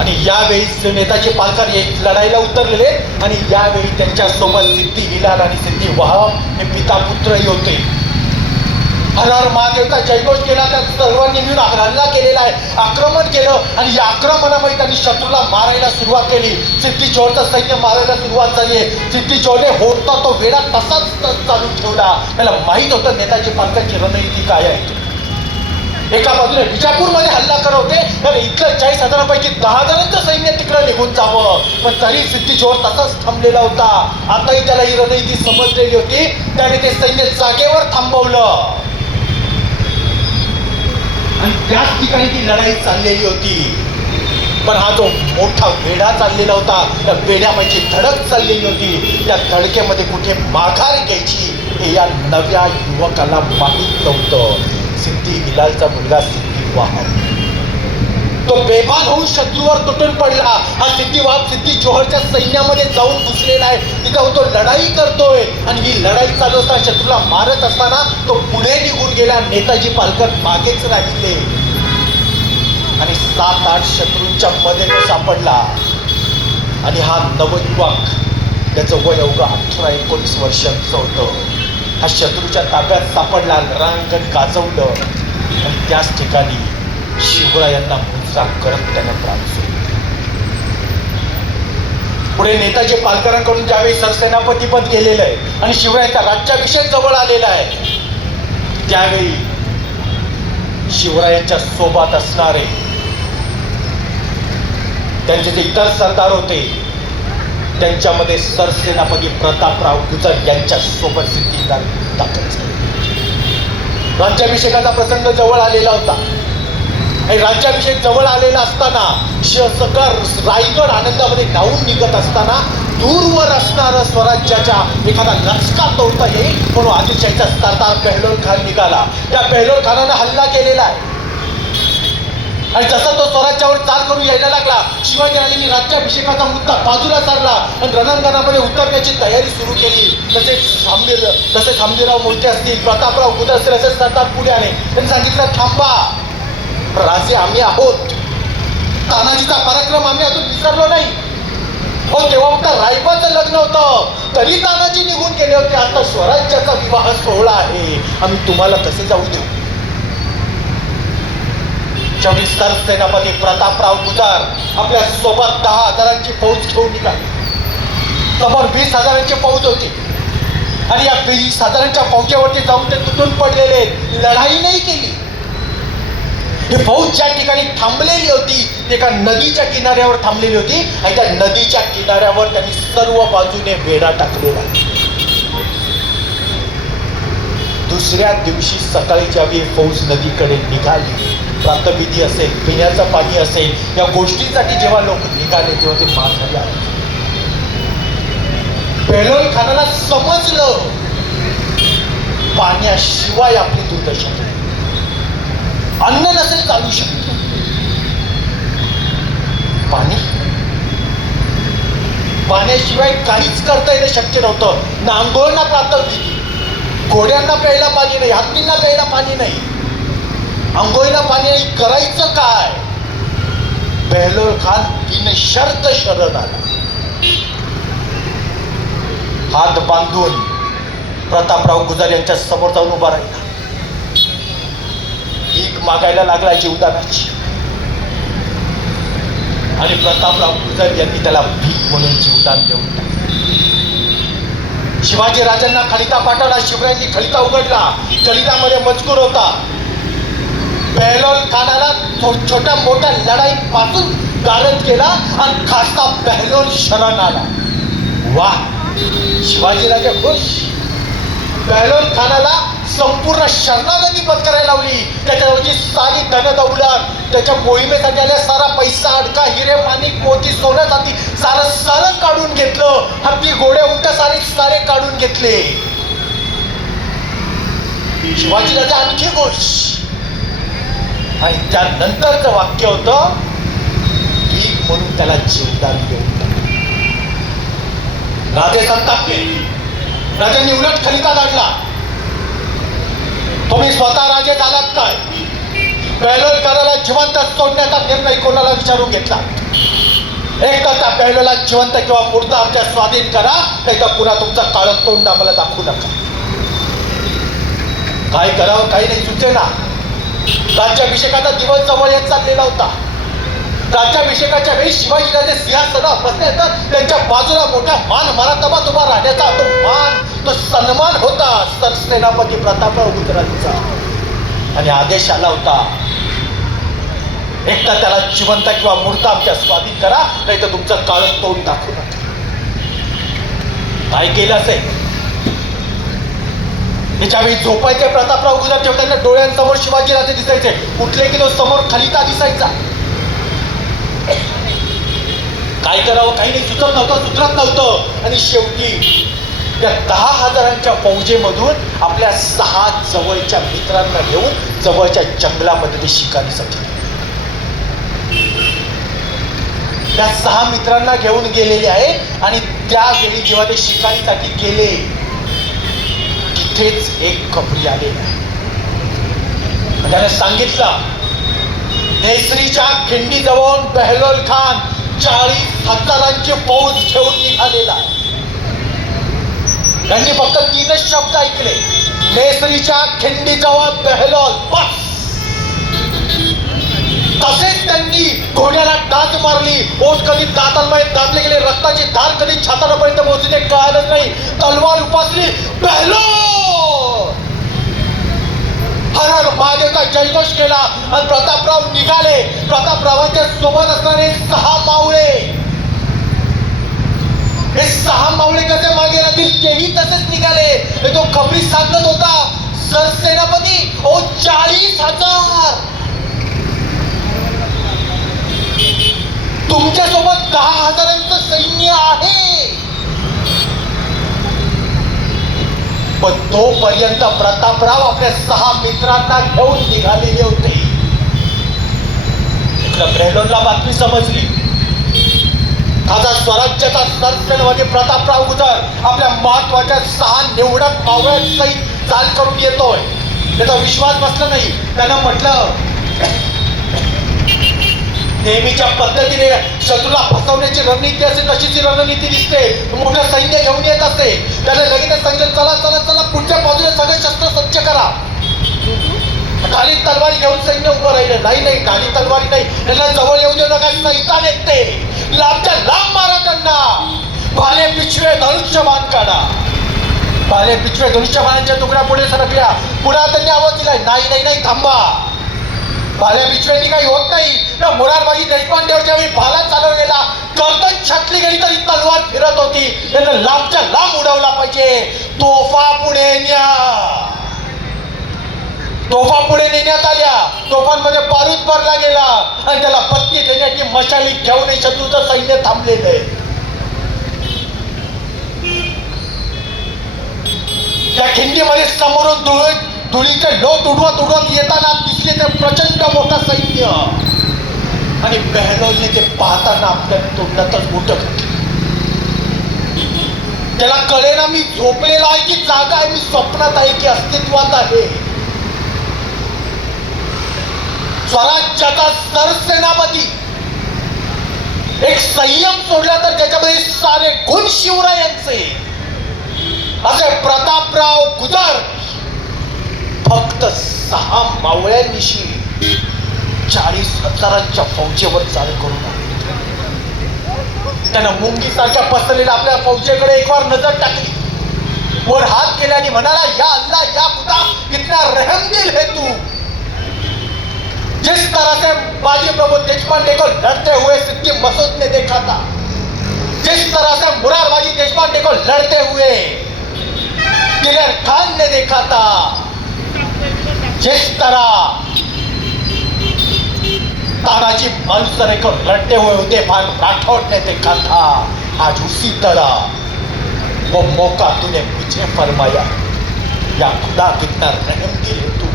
आणि यावेळी नेताजी पालकर एक लढाईला उतरलेले आणि यावेळी त्यांच्या सोबत सिद्धी हिलाल आणि सिद्धी वहाब हे पिता पुत्रही होते. हर हर महादेवचा जयघोष केला. त्या सर्वांनी मिळून हल्ला केलेला आहे. आक्रमण केलं आणि या आक्रमणामध्ये त्यांनी शत्रूला मारायला सुरुवात केली. सिद्धी जोहरचं सैन्य मारायला सुरुवात झाली आहे. सिद्धी जोहरने होता तो वेढा तसाच चालू ठेवला. त्याला माहीत होतं नेताजी पालकांची रणनीती काय आहे. एका बाजूने विजापूरमध्ये हल्ला करत होते तर इथलं 40,000पैकी 10,000चं सैन्य तिकडं निघून जावं. पण तरी सिद्धी जोहर तसाच थांबलेला होता. आताही त्याला ही रणनीती समजलेली होती. त्याने ते सैन्य जागेवर थांबवलं आणि त्याच ठिकाणी ती लढाई चाललेली होती. पण हा जो मोठा वेढा चाललेला होता त्या वेढ्यामध्ये धडक चाललेली होती. त्या धडकेमध्ये कुठे माघार घ्यायची हे या नव्या युवकाला माहीत नव्हतं. सिद्धी हिलालचा मुलगा सिद्धी वहाब तो बेभान होऊन शत्रूवर तुटून पडला. हा सिद्धी वहाब सिद्धी जोहरच्या सैन्यामध्ये जाऊन घुसलेला आहे. तिथं तो लढाई करतोय आणि ही लढाई चालू असताना शत्रूला मारत असताना तो पुढे निघून गेला. नेताजी पालकर मागेच राहिले आणि 7-8 शत्रूंच्या मध्ये तो सापडला. आणि हा नवयुवक त्याचं वय अवघं 18-19 वर्षांचं होतं. हा शत्रूच्या ताब्यात सापडला. रणांगण गाजवलं आणि त्याच ठिकाणी शिवरायांना मुजरा करत त्यानं प्राण सोडला. पुढे नेताजी पालकरांकडून ज्यावेळी सरसेनापती पद गेलेलं आहे आणि शिवरायांचा राज्याभिषेक जवळ आलेला आहे त्यावेळी शिवरायांच्या सोबत असणारे त्यांचे जे इतर सरदार होते त्यांच्यामध्ये सरसेनापती प्रतापराव गुजर यांच्या सोबत सिद्धी दाखल झाले. राज्याभिषेकाचा प्रसंग जवळ आलेला होता आणि राज्याभिषेक जवळ आलेला असताना सगळं रायगड आनंदामध्ये धावून निघत असताना दूरवर असणारं स्वराज्याच्या एखादा लचका तोडता येईल म्हणून आदिलशाहीचा सरदार बेहलोल खान निघाला. त्या बेहलोल खानानं हल्ला केलेला आहे आणि जसा तो स्वराज्यावर चाल करून यायला लागला शिवाजीराजांनी राज्याभिषेकाचा मुद्दा बाजूला सारला आणि रणांगणामध्ये उतरण्याची तयारी सुरू केली. तसे खामजीराव मोहिते असतील प्रतापराव गुजर असतील असे सरदार पुढे आले. त्यांनी सांगितलं थांबा राजे आम्ही आहोत. तानाजीचा पराक्रम आम्ही अजून विसरलो नाही. हो तेव्हा फक्त रायबाचं लग्न होतं तरी तानाजी निघून गेले होते. आता स्वराज्याचा विवाह सोहळा आहे आम्ही तुम्हाला कसे जाऊ देऊ. शेवटी सरसेनापती प्रतापराव गुजर आपल्या सोबत 10,000ची फौज घेऊन निघाले समोर 20,000ची फौज होती आणि या 20,000च्या फौजेवरती जाऊन ते तुटून पडलेले, लढाई नाही केली. ही फौज ज्या ठिकाणी थांबलेली होती ती एका नदीच्या किनाऱ्यावर थांबलेली होती आणि त्या नदीच्या किनाऱ्यावर त्यांनी सर्व बाजूने वेढा टाकलेला. दुसऱ्या दिवशी सकाळी ज्यावेळी फौज नदीकडे निघाली, प्रातःविधी असेल, पिण्याचं पाणी असेल, या गोष्टींसाठी जेव्हा लोक निघाले तेव्हा ते माघारी आले. बेहलोल खानाला समजलं पाण्याशिवाय आपली दुर्दशा नाही. अन्न नसेल चालू शकत, पाण्याशिवाय काहीच करता येणं शक्य नव्हतं. ना आंघोळ ना प्रातःविधी, घोड्यांना प्यायला पाणी नाही, हत्तींना प्यायला पाणी नाही, आंघोळीला पाणी नाही, करायचं काय? बेहलोल खान बिनशर्त शरण आला. हात बांधून प्रतापराव गुजर यांच्या समोर जाऊन उभा राहिला. भीक मागायला लागला जीवदानाची आणि प्रतापराव गुजर यांनी त्याला भीक म्हणून जीवदान देऊन टाकलं. शिवाजी राजांना खलिता पाठवला. शिवरायांनी खलिता उघडला. खलितामध्ये मजकूर होता, बेहलोल खानाला छोट्या मोठ्या लढाईपासून गारद केला आणि खासा बेहलोल शरण आला. वाह, शिवाजीराजे खुश. बेहलोल खानाला संपूर्ण शरणागती पत्करायला लावली. त्याच्यावरची सारी धनदौलत, त्याच्या मोहिमेसाठी आल्या सारा पैसा, अडका, हिरे, माणिक, मोती, सोन्यासाठी सारं काढून घेतलं. हत्ती, घोडे, उंट सारे काढून घेतले. शिवाजीराजे आणखी खुश. आणि त्यानंतरचं वाक्य होतं, भीक म्हणून त्याला जीवदान देऊन टाकलं. राजे संतापले. राजांनी उलट खलिता काढला. तुम्ही स्वतः राजे झालात काय? बेहलोल खानाला जिवंत सोडण्याचा निर्णय कोणाला विचारून घेतला? एक तर त्या बेहलोलला जिवंत किंवा मूर्त आमच्या स्वाधीन करा, नाही तर पुन्हा तुमचं काळं तोंड आम्हाला दाखवू नका. काय करावं काही नाही सुचेना. राज्याभिषेकाचा दिवस जवळ येत चाललेला होता. राज्याभिषेकाच्या वेळी शिवाजीराजे सिंहासनावर बसले तर त्यांच्या बाजूला मोठ्या मान मरातबात उभा राहण्याचा तो मान, तो सन्मान होता सरसेनापती प्रतापराव गुजरांचा. आणि आदेश आला होता, एक तर त्याला जिवंत किंवा मूर्त आमच्या स्वाधीन करा, नाही तर तुमचं काळं तोंड दाखवू नका. काय केलं असेल? त्याच्यावेळी झोपायचे प्रतापराव गुजर तेव्हा त्यांना डोळ्यांसमोर शिवाजीराजे दिसायचे. कुठले की तो समोर खलिता दिसायचा. काय करावं काही नाही सुचत नव्हतं. आणि शेवटी त्या 10,000च्या फौजेमधून आपल्या 6 जवळच्या मित्रांना घेऊन जवळच्या जंगलामध्ये ते शिकारीसाठी, त्या 6 मित्रांना घेऊन गेलेले आहे. आणि त्यावेळी जेव्हा ते शिकारीसाठी गेले, तिथेच एक खबरी आलेला आहे. त्याने सांगितलं, नेसरीच्या खिंडीजवळ बेहलोल खान 40,000ची फौज घेऊन निघालेला आहे. त्यांनी फक्त 3च शब्द ऐकले, नेसरीच्या खिंडीजवळ बेहलोल, बस. तसेच त्यांनी घोड्याला टाच मारली. ओठ कधी दातांमध्ये दाबले गेले, रक्ताची धार कधी छातापर्यंत पोहोचली ते कळालंच नाही. तलवार उपासली, बेहलोल, हर हर महादेवचा जयघोष केला आणि प्रतापराव निघाले. प्रतापरावांच्या सोबत असणारे 6 मावळे, हे 6 मावळे कसे मागे राहतील? तेही तसेच निघाले. तो खबरी सांगत होता, सरसेनापती, ओ 40,000, तुमच्यासोबत 10,000चं सैन्य आहे. पण तोपर्यंत प्रतापराव आपल्या 6 मित्रांना घेऊन निघालेले होते. बेहलोलला बातमी समजली. माझा स्वराज्याचा सरसेनापती प्रतापराव गुजर आपल्या महत्वाच्या 6 निवडक मावळ्यांसहित चाल करून येतोय. त्याचा विश्वास बसला नाही. त्यानं म्हटलं, नेहमीच्या पद्धतीने शत्रूला फसवण्याची रणनीती असे तशीची रणनीती दिसते. मोठं सैन्य घेऊन येत असते. त्याने लगेच सांगितलं, चला चला चला पुढच्या बाजूला सगळे शस्त्र सज्ज करा. ढाली तलवारी घेऊन सैन्य उभं राहिलं. नाही, ढाली तलवारी नाही, त्यांना जवळ येऊ देऊ नका, सैतान येते, लांबच्या लांब मारा त्यांना. भाले पिछवे धनुष्यबाण काढा. भाले पिछवे धनुष्यबाणांच्या तुकड्या पुढे सरकल्या. पुन्हा त्यांनी आवाज दिलाय, नाही नाही नाही, थांबा. भाल्या पिछव्यांनी काही होत नाही. ना मोरारबाजी देशपांडेवर ज्यावेळी भाला चालवलेला, गर्दन छाटली गेली तरी तलवार फिरत होती. त्यांना लांबच्या लांब उडवला पाहिजे. तोफा पुढे न्या. तोफा पुढे नेण्यात आल्या. तोफांमध्ये बारूद भरला गेला आणि त्याला पत्नी देण्याची मशाली घेऊन शत्रूचं सैन्य थांबलेलं आहे. त्या खिंडीमध्ये समोरून धुळीचे लोट उडवत येताना दिसले ते प्रचंड मोठं सैन्य. आणि बेहलोलने ते पाहताना आपल्या तोंडातच बोटं घातली. त्याला कळेना मी झोपलेला आहे की जागा आहे, मी स्वप्नात आहे की अस्तित्वात आहे. स्वराज्याचा सरसेनापती एक संयम सोडला तर त्याच्यामध्ये सारे गुण शिवरायांचे. असे प्रतापराव गुजर फक्त 6 मावळ्यांनिशी 40,000च्या फौजेवर चाल करून आले. त्यानं मुंगीसारख्या पसरलेल्या आपल्या फौजेकडे एक बार नजर टाकली. वर हात केल्याने म्हणाला, या अल्लाह या खुदा कितना रहमदिल है तू. जिस तरह से बाजी प्रभु देशपांडे को लड़ते हुए सिद्दीक मसूद ने देखा था, जिस तरह से मुरारबाजी देशपांडे को लड़ते हुए दिलेर खान ने देखा था, जिस तरह तानाजी मालुसरे को लड़ते हुए उदय भान राठौड़ ने देखा था, आज उसी तरह वो मौका तूने मुझे फरमाया. या खुदा कितना रहमदिल है तू.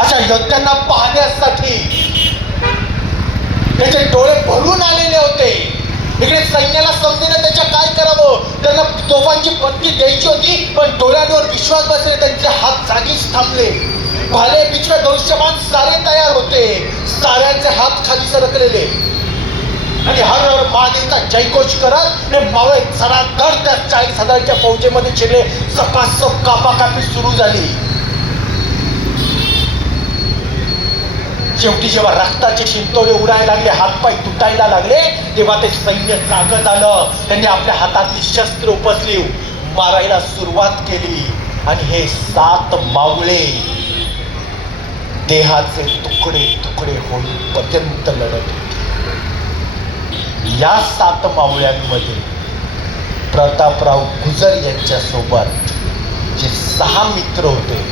अशा योद्ध्यांना पाहण्यासाठी त्याचे डोळे भरून आलेले होते. इकडे सैन्याला समजेना त्याच्या काय करावं. त्यांना तोफांची पत्ती द्यायची होती, पण डोळ्यांवर विश्वास बसले. त्यांचे हात जागीच थांबले. भाले पिछवे धनुष्यबाण सारे तयार होते. साऱ्यांचे हात खाली सरकलेले आणि हर हर महादेवचा जयघोष करत हे मावळे सरासर त्या 40,000च्या फौजेमध्ये शिरले. सपासप कापाकापी सुरू झाली. शेवटी जेव्हा रक्ताचे शिंतोडे उडायला लागले, हातपाय तुटायला लागले, तेव्हा ते सैन्य जागं झालं. त्यांनी आपल्या हातातली शस्त्र उपसली, मारायला सुरुवात केली. आणि हे 7 मावळे देहाचे तुकडे तुकडे होईपर्यंत लढत होते. या 7 मावळ्यांमध्ये प्रतापराव गुजर यांच्या सोबत जे 6 मित्र होते,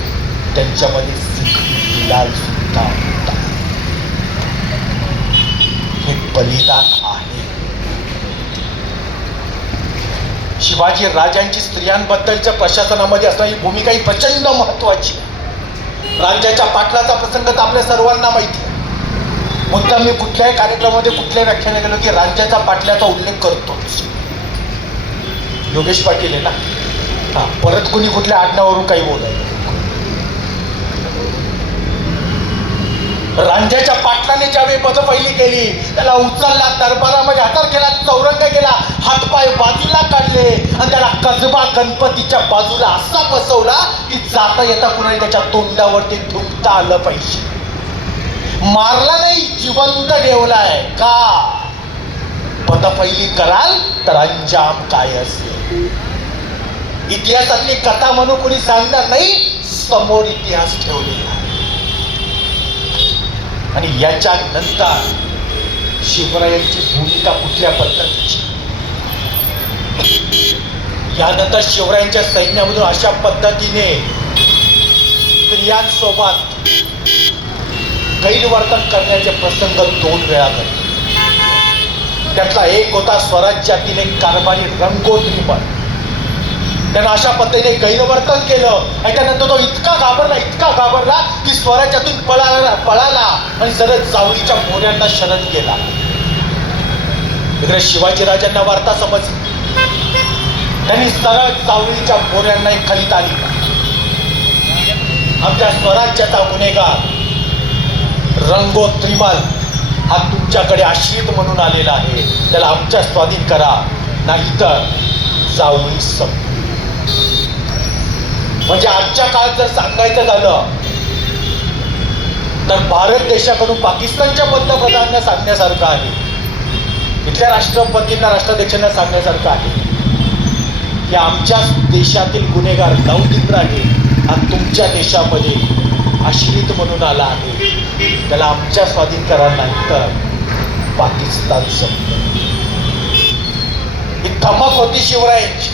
त्यांच्यामध्ये सिद्दीक बिलाल सुद्धा होता. हे बलिदान आहे. शिवाजी राजांची स्त्रियांबद्दलच्या प्रशासनामध्ये असणारी भूमिका ही प्रचंड महत्वाची. राज्याच्या पाटलाचा प्रसंग तर आपल्या सर्वांना माहिती आहे. मुद्दाम मी कुठल्याही कार्यक्रमामध्ये कुठल्याही व्याख्याने गेलो की राज्याच्या पाटलाचा उल्लेख करतोच. योगेश पाटील आहे ना, परत कुणी कुठल्या आडनावावरून काही बोलत. रांझ्याच्या पाटलाने ज्यावेळी पदपैली केली, त्याला उचलला, दरबारामध्ये हातार केला, चौरंग केला, हातपाय बाजूला काढले आणि त्याला कसबा गणपतीच्या बाजूला असा बसवला की जाता येता कुणाला त्याच्या तोंडावरती थुंकता आलं पाहिजे. मारला नाही, जिवंत ठेवलाय. का? पदपैली कराल तर अंजाम काय असेल. इतिहासातली कथा म्हणून कुणी सांगणार नाही, समोर इतिहास ठेवलेला. आणि याच्यानंतर शिवरायांची भूमिका कुठल्या पद्धतीची. यानंतर शिवरायांच्या सैन्यामधून अशा पद्धतीने स्त्रियांसोबत गैरवर्तन करण्याचे प्रसंग 2 वेळा घडले. त्यातला एक होता स्वराज्यातील एक कारभारी रंगोत्रीमल. त्यानं अशा पद्धतीने गैरवर्तन केलं आणि त्यानंतर तो इतका घाबरला की स्वराज्यातून पळाला आणि सरळ जावळीच्या मोऱ्यांना शरण गेला. इकडे शिवाजी राजांना वार्ता समजली. त्यांनी सरळ जावळीच्या मोऱ्यांना एक खलीत आली. आमच्या स्वराज्याचा गुन्हेगार रंगोत्रीमल हा तुमच्याकडे आश्रित म्हणून आलेला आहे, त्याला आमच्या स्वाधीन करा, नाहीतर जावळी संप. म्हणजे आजच्या काळात जर सांगायचं झालं तर भारत देशाकडून पाकिस्तानच्या पंतप्रधानांना सांगण्यासारखं आहे इथल्या राष्ट्रपतींना राष्ट्राध्यक्षांना सांगण्यासारखं आहे की आमच्या देशातील गुन्हेगार दाऊद इब्राहिम हा तुमच्या देशामध्ये आश्रित म्हणून आला आहे, त्याला आमच्या स्वाधीन करा नाही तर पाकिस्तान संपलं. ही धमक होती शिवरायांची.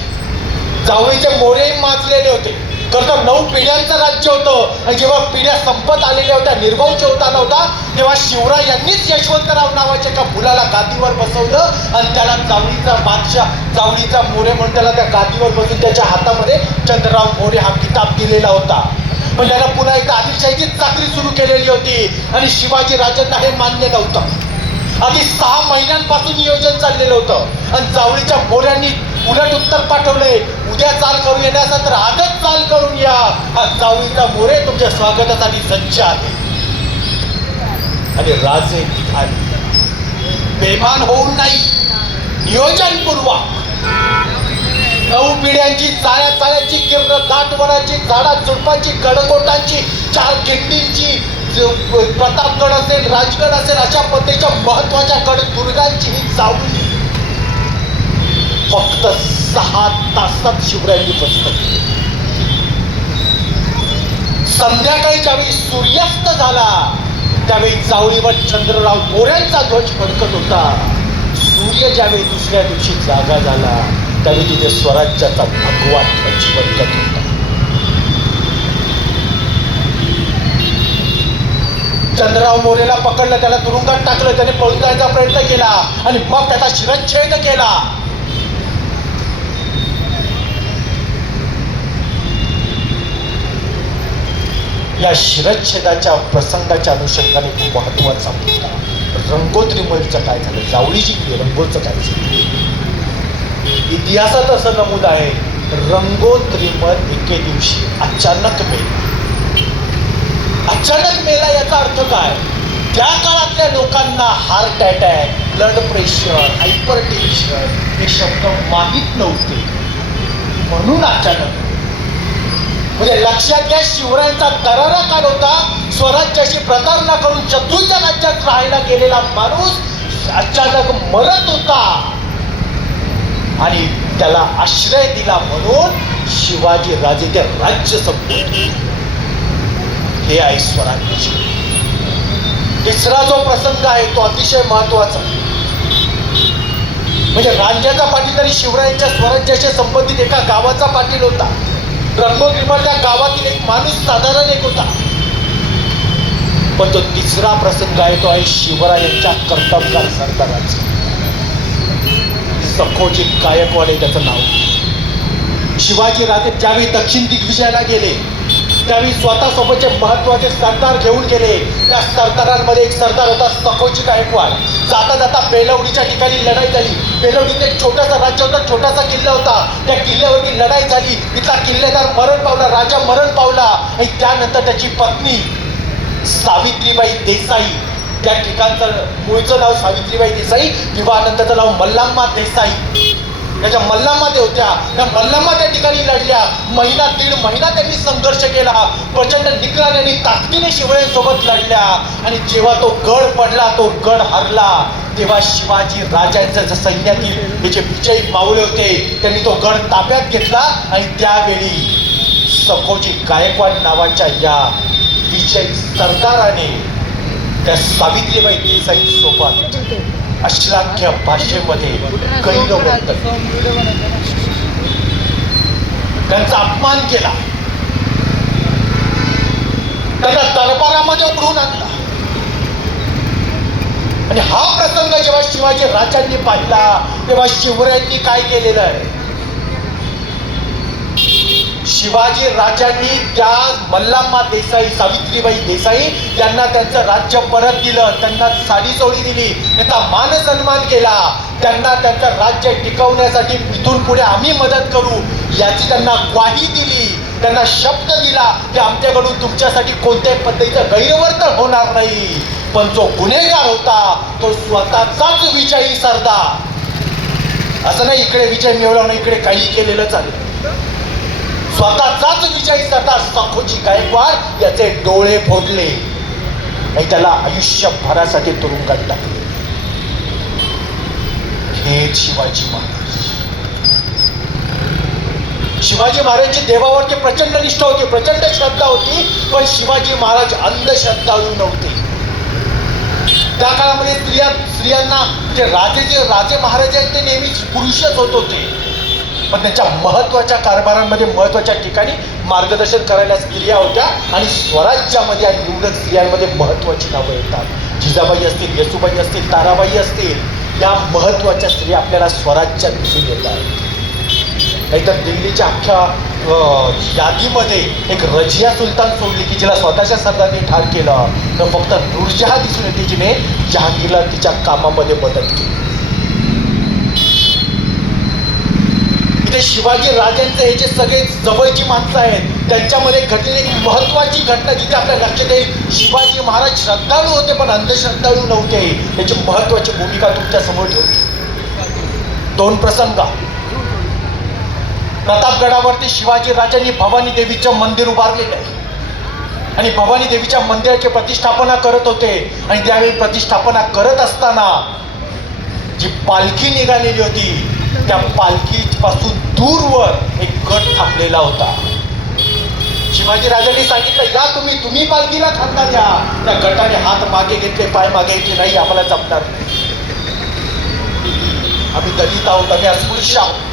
जावळीचे मोरे माजलेले होते. खरं 9 पिढ्यांचं राज्य होतं आणि जेव्हा पिढ्या संपत आलेल्या होत्या, निर्वंश होता नव्हता, तेव्हा शिवराय यांनीच यशवंतराव नावाच्या एका मुलाला गादीवर बसवलं आणि त्याला जावळीचा बादशाह, जावळीचा मोरे म्हणून त्याला त्या गादीवर बसून त्याच्या हातामध्ये चंद्रराव मोरे हा किताब दिलेला होता. पण त्याला पुन्हा एकदा आदिलशाहीची चाकरी सुरू केलेली होती आणि शिवाजी राजांना हे मान्य नव्हतं. आधी 6 महिन्यांपासून नियोजन चाललेलं होतं आणि जावळीच्या मोऱ्यांनी उलट उत्तर पाठवलंय, उद्या चाल करून येण्याचा तर आजच चाल करून या. हा जावळीचा मोरे तुमच्या स्वागतासाठी सज्ज आहे. आणि राजे निघाले बेमान होऊन नाही, नियोजनपूर्वक. 9 पिढ्यांची चाळ्याची किरण, दाटवनाची, झाडा झुडपाची, गडकोटांची, 4 खिंडींची, प्रतापगड असेल, राजगड असेल, अशा पद्धतीच्या महत्वाच्या गडदुर्गांची ही जावळी फक्त 6 तासात शिवरायांनी फस्त केली. संध्याकाळी ज्यावेळी सूर्यास्त झाला त्यावेळी जावळीवर चंद्रराव मोऱ्यांचा ध्वज फडकत होता. सूर्य ज्यावेळी दुसऱ्या दिवशी जागा झाला त्यावेळी तिथे स्वराज्याचा भगवा ध्वज फडकत होता. चंद्रराव मोरेला पकडलं, त्याला तुरुंगात टाकलं, त्याने पळून जायचा प्रयत्न केला आणि मग त्याचा शिरच्छेद केला. या शिरच्छेदाच्या प्रसंगाच्या अनुषंगाने खूप महत्वाचा मुद्दा रंगोत्रीमलचं काय झालं, जावळी जिंकली, रंगोचं काय झालं. इतिहासात असं नमूद आहे, रंगोत्रीमल एके दिवशी अचानक मेला. अचानक मेला याचा अर्थ काय? त्या काळातल्या लोकांना heart attack, blood pressure, hyper tension हे शब्द माहीत नव्हते म्हणून अचानक. म्हणजे लक्षात घ्या, शिवरायांचा दरारा काळ होता. स्वराज्याशी प्रतारणा करून शत्रूच्या राज्यात राहायला गेलेला माणूस अचानक मरत होता आणि त्याला आश्रय दिला म्हणून शिवाजी राजे ते राज्य संपवले. हे आहे स्वराज्य. तिसरा जो प्रसंग आहे तो अतिशय महत्वाचा. म्हणजे रांजण्याचा पाटील तरी शिवरायांच्या स्वराज्याशी संबंधित एका गावाचा पाटील होता. रंगोत्रीमल त्या गावातील एक माणूस साधारण एक होता. पण तो तिसरा प्रसंग आहे तो आहे शिवरायांच्या कर्तबगार सरदाराचा. सखोजी गायकवाड हे त्याचं नाव. शिवाजी राजे ज्यावेळी दक्षिण दिग्विजयाला गेले त्यावेळी स्वतः सोबतचे महत्वाचे सरदार घेऊन गेले. त्या सरदारांमध्ये एक सरदार होता सखोजी गायकवाड. जाता जाता बेलवडीच्या ठिकाणी लढाई झाली. बेलवडीत एक छोटासा राज्य होता, छोटासा किल्ला होता. त्या किल्ल्यावरती लढाई झाली. इथला किल्लेदार मरण पावला, राजा मरण पावला आणि त्यानंतर त्याची पत्नी सावित्रीबाई देसाई, त्या ठिकाणचं मूळचं नाव सावित्रीबाई देसाई, विवाहानंतरचं नाव मल्लाम्मा देसाई, त्याच्या मल्लामध्ये होत्या. त्या मल्लामा त्या ठिकाणी लढल्या. 1.5 महिना त्यांनी संघर्ष केला. प्रचंड निकराने आणि ताकदीने शिवरायांसोबत लढल्या आणि जेव्हा तो गड पडला, तो गड हरला, तेव्हा शिवाजी राजांच्या सैन्यातील हे जे विजयी मावळे होते त्यांनी तो गड ताब्यात घेतला आणि त्यावेळी सखोजी गायकवाड नावाच्या या विजयी सरदाराने त्या सावित्रीबाई देसाई सोबत अश्लाघ्य भाषेमध्ये गैरवर्तन, त्यांचा अपमान केला, त्यांना दरबारामध्ये उडवून आणला. आणि हा प्रसंग जेव्हा शिवाजी राजांनी पाहिला तेव्हा शिवरायांनी काय केलेलं आहे? शिवाजी राजांनी त्या मल्लाम्मा देसाई, सावित्रीबाई देसाई यांना त्यांचं राज्य परत दिलं, त्यांना साडी चोळी दिली, त्यांचा मान सन्मान केला, त्यांना त्यांचं राज्य टिकवण्यासाठी इथून पुढे आम्ही मदत करू याची त्यांना ग्वाही दिली. त्यांना शब्द दिला की आमच्याकडून तुमच्यासाठी कोणत्याही पद्धतीचं गैरवर्तन होणार नाही. पण जो गुन्हेगार होता तो स्वतःचाच विजयी सरदार, असं नाही इकडे विजय मिळवला नाही इकडे काही केलेलं चालेल, स्वतःचाच विजयी सरदार सखोजी गायकवाड याचे डोळे फोडले आणि त्याला आयुष्यभरासाठी तुरुंगात टाकले. तेच शिवाजी महाराज. शिवाजी महाराजांची देवावरती प्रचंड निष्ठा होती, प्रचंड श्रद्धा होती, पण शिवाजी महाराज अंधश्रद्धाळू नव्हते. त्या काळामध्ये स्त्रियांना जे राजे महाराज आहेत ते नेहमीच पुरुषच होत होते, पण त्यांच्या महत्वाच्या कारभारांमध्ये महत्वाच्या ठिकाणी मार्गदर्शन करायला स्त्रिया होत्या. आणि स्वराज्यामध्ये आणि निवडक स्त्रियांमध्ये महत्वाची नावं येतात. जिजाबाई असतील, येसुबाई असतील, ताराबाई असतील, या महत्वाच्या स्त्रिया आपल्याला स्वराज्यात दिसून येतात. नाहीतर दिल्लीच्या अख्ख्या यादीमध्ये एक रजिया सुलतान सोडली की जिला स्वतःच्या सरदारांनी ठार केलं, तर फक्त नूरजहा दिसून येते जिने जहांगीरला तिच्या कामामध्ये मदत केली. इथे शिवाजी राजांचे हे जे सगळे जवळची माणसं आहेत त्यांच्यामध्ये घडलेली एक महत्वाची घटना जिथे आपल्याला लक्षात येईल. शिवाजी महाराज श्रद्धाळू होते पण अंधश्रद्धाळू नव्हते. याची महत्वाची भूमिका तुमच्या समोर ठेवते. दोन प्रसंग. प्रतापगडावरती शिवाजी राजांनी भवानी देवीचं मंदिर उभारलेलं आहे आणि भवानी देवीच्या मंदिराची प्रतिष्ठापना करत होते. आणि त्यावेळी प्रतिष्ठापना करत असताना जी पालखी निघालेली होती त्या पालखीपासून दूरवर एक गट थांबलेला होता. शिवाजी राजांनी सांगितलं, या तुम्ही पालखीला थांबा द्या. त्या गटाने हात मागे घेतले, पाय मागे घेतले, नाही आम्हाला जमणार नाही, आम्ही दलित आहोत, आम्ही अस्पृश्य आहोत.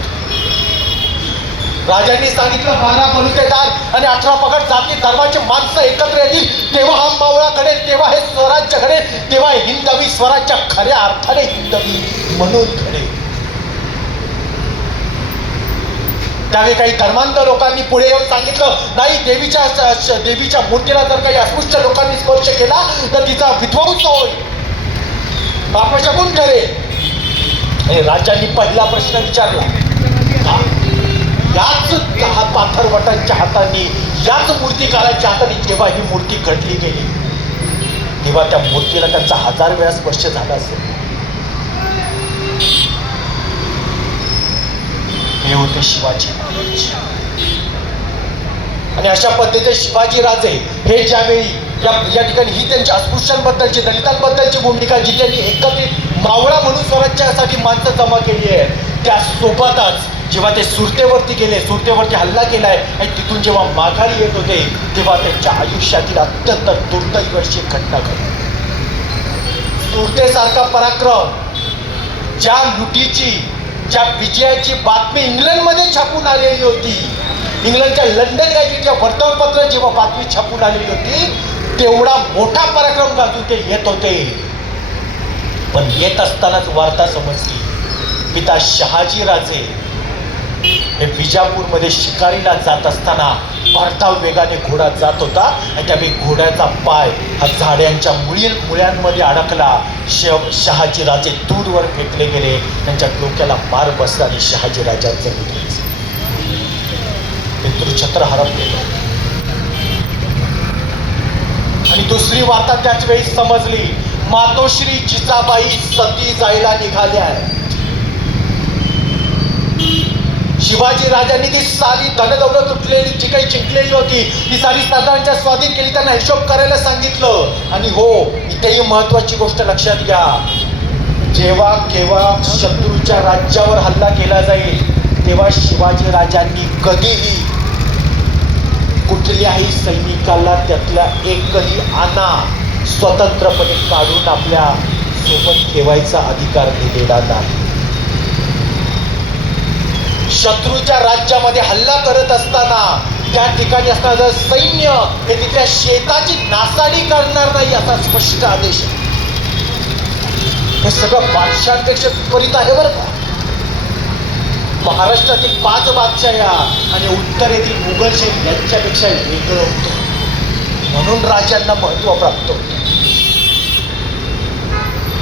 राजांनी सांगितलं 12 बलुतेदार आणि 18 पगड जाती धर्माचे माणसं एकत्र येतील तेव्हा हा मावळा घडेल, तेव्हा हे स्वराज्य घडेल, तेव्हा हिंदवी स्वराज्य खऱ्या अर्थाने हिंदवी म्हणून घडेल. त्यावेळी काही धर्मांध लोकांनी पुढे येऊन सांगितलं, नाही, देवीच्या मूर्तीला जर काही अस्पृश्य लोकांनी स्पर्श केला तर तिचा विध्वंस होईल, अपशकुन ठरेल. आणि राजांनी पहिला प्रश्न विचारला, याच पाथरवटांच्या हातांनी, याच मूर्तिकारांच्या हाताने जेव्हा ही मूर्ती घडली गेली तेव्हा त्या मूर्तीला त्यांचा 1000 वेळा स्पर्श झाला असेल. हे होते शिवाजी महाराज. आणि अशा पद्धतीने शिवाजी राजे हे ज्यावेळी या ठिकाणी ही त्यांच्या अस्पृश्यांबद्दलची, दलितांबद्दलची भूमिका जी त्यांनी एकत्रित मावळा म्हणून स्वराज्यासाठी माणसं जमा केली आहे, त्यासोबतच जेव्हा ते सुरतेवरती गेले, सुरतेवरती हल्ला केलाय आणि तिथून जेव्हा माघारी येत होते तेव्हा त्यांच्या आयुष्यातील अत्यंत दुर्दैवी अशी घटना घडली. सुरतेसारखा पराक्रम, ज्या लुटीची, ज्या विजयाची बातमी इंग्लंडमध्ये छापून आलेली होती, इंग्लंडच्या लंडन गॅझेटच्या वर्तमानपत्रात जेव्हा बातमी छापून आलेली होती तेवढा मोठा पराक्रम गाजून ते येत होते. पण येत असतानाच वार्ता समजली, पिता शहाजी राजे हे विजापूरमध्ये शिकारीला जात असताना भरधाव वेगाने घोडा जात होता आणि त्यावेळी घोड्याचा पाय हा झाडांच्या मुळ्यांमध्ये अडकला. शहाजी राजे दूरवर फेकले गेले, त्यांच्या डोक्याला मार बसला आणि शहाजी राजांचं निधन झालं. पितृछत्र हरपलेलं. आणि दुसरी वार्ता त्याच वेळी समजली, मातोश्री जिजाबाई सती जायला निघाल्या. शिवाजी राजांनी ती सारी धनदौलत तुटलेली जी काही जिंकलेली होती ती सारी सरदारांच्या स्वाधीन केली, त्यांना हिशोब करायला सांगितलं. आणि हो, इथेही महत्वाची गोष्ट लक्षात घ्या, जेव्हा केव्हा शत्रूच्या राज्यावर हल्ला केला जाईल तेव्हा शिवाजी राजांनी कधीही कुठल्याही सैनिकाला त्यातला एकही आणा स्वतंत्रपणे काढून आपल्या सोबत ठेवायचा अधिकार दिलेला नाही. शत्रूच्या राज्यामध्ये हल्ला करत असताना त्या ठिकाणी असणारं सैन्य हे तिथल्या शेताची नासाडी करणार नाही असा स्पष्ट आदेश आहे. हे सगळं बादशाहांपेक्षा विपरीत आहे बरं का. महाराष्ट्रातील 5 बादशाह आणि उत्तरेतील मुघलशाही यांच्यापेक्षा वेगळं होतं, म्हणून राजांना महत्व प्राप्त होतं.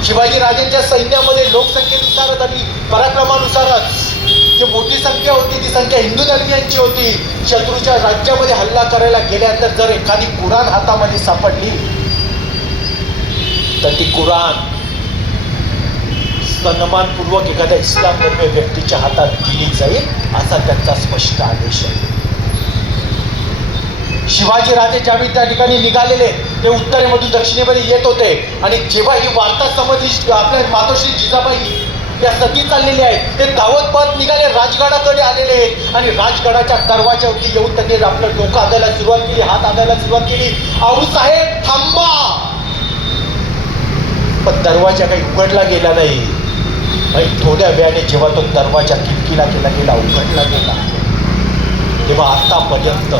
शिवाजी राजांच्या सैन्यामध्ये लोकसंख्येनुसारच आणि पराक्रमानुसारच जी मोठी संख्या होती ती संख्या हिंदू धर्मियांची होती. शत्रूच्या राज्यामध्ये हल्ला करायला गेल्यानंतर जर एखादी कुराण हातामध्ये सापडली तर ती कुराण सन्मानपूर्वक एखाद्या इस्लाम धर्मीय व्यक्तीच्या हातात दिली जाईल असा त्यांचा स्पष्ट आदेश आहे. शिवाजी राजे ज्यावेळी त्या ठिकाणी निघालेले ते उत्तरेमधून दक्षिणेमध्ये येत होते आणि जेव्हा ही वार्ता समजली आपल्या मातोश्री जिजाबाई त्या सती चाललेल्या आहेत. ते धावत पळत निघाले, राजगडाकडे आलेले आहेत आणि राजगडाच्या दरवाजावरती येऊन त्यांनी आपलं डोकं आदायला सुरुवात केली, हात आदायला सुरुवात केली. आऊसाहेब थांबा. पण दरवाजा काही उघडला गेला नाही. आणि थोड्या वेळाने जेव्हा तो दरवाजा खिडकीला गेला उघडला गेला, तेव्हा आतापर्यंत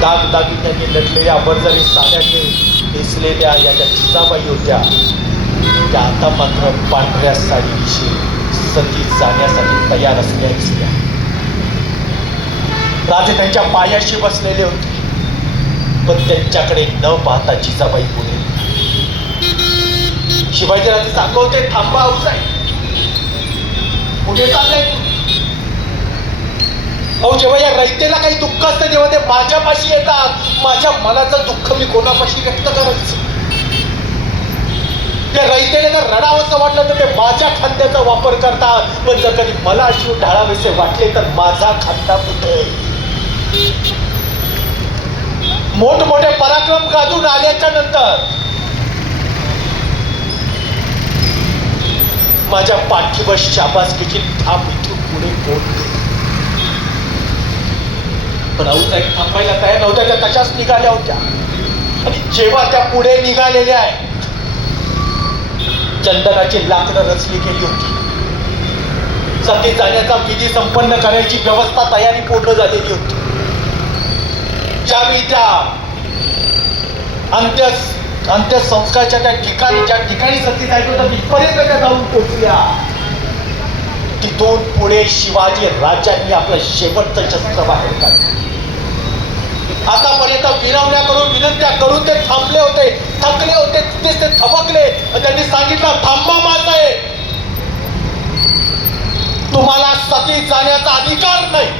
दागदागिन्यांनी लटलेल्या बरजरी साड्याने नेसलेल्या या ज्या जिजाबाई होत्या, त्या आता मात्र पांढऱ्या साडीविषयी सती जाण्यासाठी तयार असल्या दिसल्या. राजे त्यांच्या पायाशी बसलेले होते, पण त्यांच्याकडे न पाहता जिजाबाई पुढे. शिवाजीराजे सांगत होते, थांबा आऊसाहेब, कुठे चाललंय? अहो, जेव्हा या रयतेला काही दुःख असतं तेव्हा ते माझ्यापाशी येतात. माझ्या मनाचं दुःख मी कोणापाशी व्यक्त करायचं? त्या रयतेला जर रडावंसं वाटलं तर ते माझ्या खांद्याचा वापर करतात, पण जर कधी मला अशी ढाळावेसे वाटले तर माझा खांदा कुठे? मोठमोठे पराक्रम गाजून आल्याच्या नंतर माझ्या पाठीवर शाबासकीची थाप इथून पुढे पोहोचली. पण आऊसाहेब थांबायला तयार नव्हत्या, त्या तशाच निघाल्या होत्या. आणि जेव्हा त्या पुढे निघालेल्या आहेत, चंदनाची लाकडं रचली गेली होती. सती जाण्याचा विधी संपन्न करायची व्यवस्था, तयारी पूर्ण झालेली होती. ज्यावेळी त्या अंत्यसंस्काराच्या त्या ठिकाणी, ज्या ठिकाणी सती जायचं होतं तिथपर्यंत त्या जाऊन पोहोचल्या. तिथून पुढे शिवाजी राजांनी आपलं शेवटचं शस्त्र बाहेर काढलं. आतापर्यंत विनवण्या करून, विनंत्या करून ते थांबले होते, थकले होते, तिथेच ते थबकले. त्यांनी सांगितलं, थांबा मासाहेब, तुम्हाला सती जाण्याचा अधिकार नाही.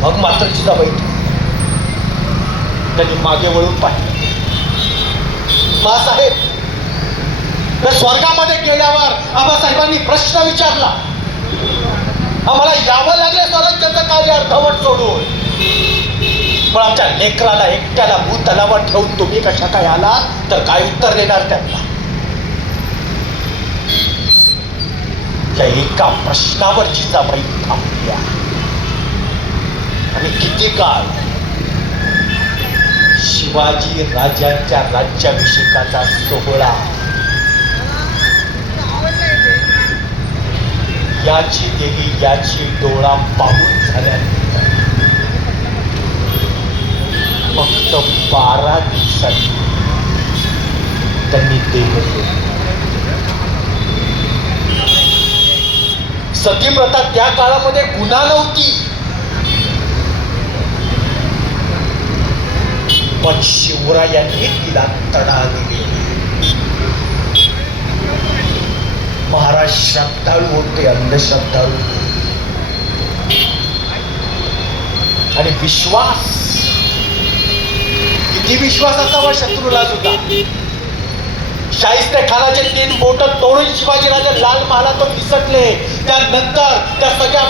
मग मात्र जिजाबाई त्यांनी मागे वळून पाहिलं. मासाहेब, स्वर्गामध्ये गेल्यावर आबासाहेबांनी प्रश्न विचारला, आम्हाला यावं लागलं स्वराज्याचं कार्य अर्धवट सोडून, पण आमच्या लेकराला एकट्याला भूतलावर ठेवून तुम्ही कशा काय आला? तर काय उत्तर देणार त्यांना? या एका प्रश्नावर जिजाबाई थांबल्या. आणि किती काळ शिवाजी राजांच्या राज्याभिषेकाचा सोहळा याची देवी याची डोळा पाहून झाल्यानंतर फक्त 12 दिवसांनी त्यांनी देह सोडला. सतीप्रथा त्या काळामध्ये गुन्हा नव्हती, पण शिवरायांनी तिला तडा दिली. महाराज श्रद्धाळू होते, अंधश्रद्धाळू. आणि विश्वास, किती विश्वास असावा शत्रूला सुद्धा. शाहिस्ते खानाचे 3 बोट तोडून शिवाजीराजे लाल महालातून निसटले. त्यानंतर त्या सगळ्या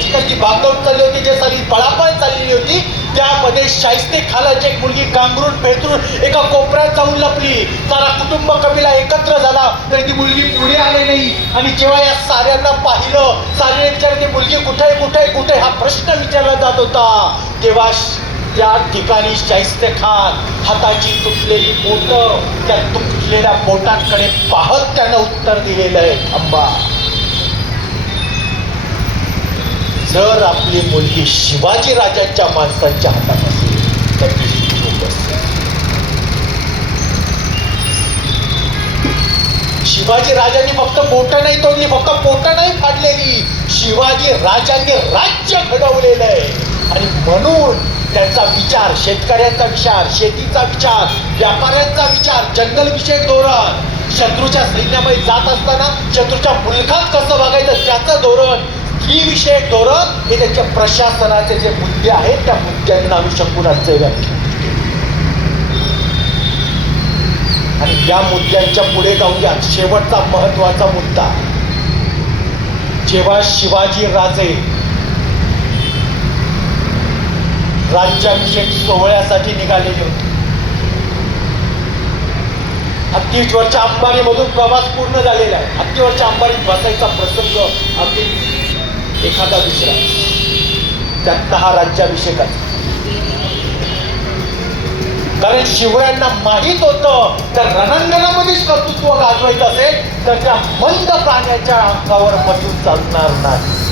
ठिकाणची भागदौड चालली होती, जे सारी पळापळ चाललेली होती, त्यामध्ये शाहिस्ते खानाची एक मुलगी कांगरून पेटून एका कोपऱ्यात जाऊन लपली. सारा कुटुंब कबिला एकत्र झाला, तरी ती मुलगी पुढे आली नाही. आणि जेव्हा या साऱ्यांना पाहिलं, सारे विचार ती मुलगी कुठे कुठे कुठे हा प्रश्न विचारला जात होता, तेव्हा त्या ठिकाणी शाहिस्ते खान हाताची तुटलेली बोटं, त्या तुटलेल्या बोटांकडे पाहत त्यानं उत्तर दिलेलं आहे, थांबा. जर आपली मुलगी शिवाजी राजांच्या माणसांच्या हातात असेल तर ती चूक असेल. शिवाजी राजांनी फक्त बोटं नाही तोडली, फक्त पोटं नाही फाडलेली, शिवाजी राजांनी राज्य घडवलेलं आहे. आणि म्हणून त्यांचा विचार, शेतकऱ्यांचा विचार, शेतीचा विचार, व्यापाऱ्यांचा विचार, जंगलविषयक धोरण, शत्रूच्या सैन्यामध्ये जात असताना शत्रूच्या मुलखात कसं वागायचं त्याचं धोरण, ही विषयक धोरण, हे त्यांच्या प्रशासनाचे जे मुद्दे आहेत त्या मुद्द्यांना अनुसंधान आजचं व्याख्यान. आणि या मुद्द्यांच्या पुढे जाऊया शेवटचा महत्वाचा मुद्दा. जेव्हा शिवाजी राजे राज्याभिषेक सोहळ्यासाठी निघालेले होते, हत्तीवरच्या अंबारीमधून प्रवास पूर्ण झालेला आहे. हत्तीवरच्या अंबारीत बसायचा प्रसंग अगदी एखादा दुसरा, त्यात हा राज्याभिषेकाचा. कारण शिवरायांना माहित होतं तर रणांगणामध्येच कर्तृत्व गाजवायचं असेल तर त्या मंद प्राण्याच्या अंगावर बसून चालणार नाही.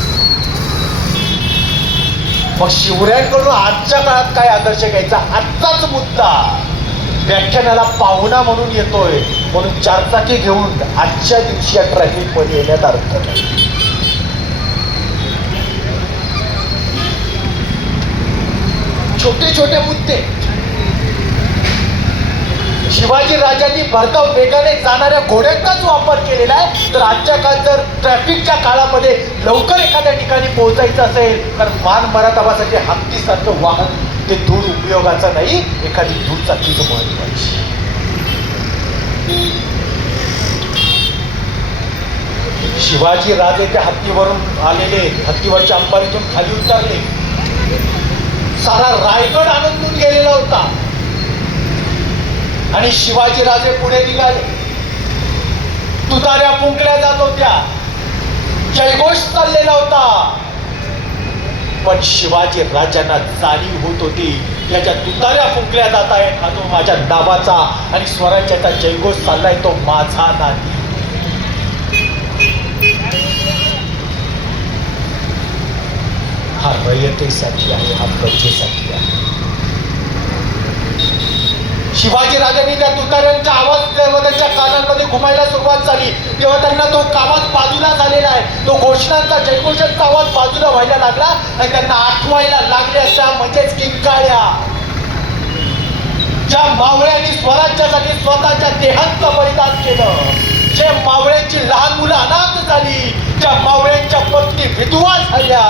मग शिवरायांकडून आजच्या काळात काय आदर्श घ्यायचा, आजचाच मुद्दा. व्याख्यानाला पाहुणा म्हणून येतोय म्हणून चारचाकी घेऊन आजच्या दिवशी या ट्रॅफिक मध्ये येण्यात अर्थ नाही. छोटे छोटे मुद्दे. शिवाजी राजांनी भरधाव वेगाने जाणाऱ्या घोड्यांचाच वापर केलेला आहे. तर आजच्या काळात जर ट्रॅफिकच्या काळामध्ये लवकर एखाद्या ठिकाणी पोहोचायचं असेल तर मान मराठवासाठी हत्तीसारखं वाहन ते दूर उपयोगाचं नाही, एखादी दुचाकीच महत्वाची. शिवाजी राजे त्या हत्तीवरून आलेले, हत्तीवरच्या अंबारीतून खाली उतरले. सारा रायगड आनंदून गेलेला होता आणि शिवाजी राजे पुढे निघाले. तुताऱ्या फुंकल्या जात होत्या, जयघोष चाललेला होता. पण शिवाजी राजांना जाणीव होत होती याच्या तुताऱ्या फुंकल्या जात आहेत, हा तो माझ्या नावाचा आणि स्वराज्याचा जयघोष चाललाय, तो माझा नाही. हा रयतेसाठी आहे, हा प्रजेसाठी आहे. शिवाजी राजांनी त्या तुताऱ्यांचा आवाज जेव्हा त्यांच्या कानांमध्ये घुमायला सुरुवात झाली तेव्हा त्यांना तो आवाज बाजूला झालेला आहे, तो घोषणांचा जयघोषांचा आवाज बाजूला व्हायला लागला आणि त्यांना आठवायला लागल्या त्या म्हणजेच किंकाळ्या. ज्या मावळ्यांनी स्वराज्यासाठी स्वतःच्या देहांचं बलिदान केलं, जे मावळ्यांची लहान मुलं अनाथ झाली, ज्या मावळ्यांच्या पत्नी विधवा झाल्या,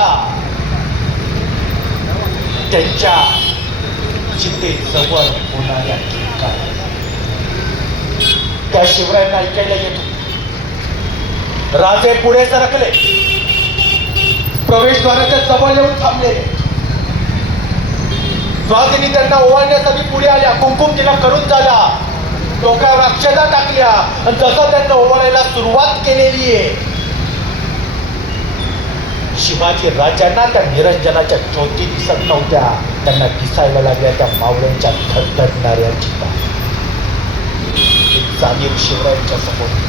त्यांच्या चितेजवळ होणाऱ्या किंकाळ्या त्या शिवरायांना ऐकायला येत होत्या. राजे पुढे सरकले, प्रवेशद्वाराच्या जवळ येऊन थांबले. स्वातींनी त्यांना ओवाळण्यासाठी पुढे आल्या, कुंकुम तिला करून झाला, डोक्यावर अक्षता टाकल्या आणि जसं त्यांना ओवाळायला सुरुवात केलेली आहे, शिवाजी राजांना त्या निरंजनाच्या ज्योती दिसत नव्हत्या, त्यांना दिसायला लागल्या त्या मावळ्यांच्या धडधडणाऱ्या चिता. एक जाणीव शिवरायांच्या समोर.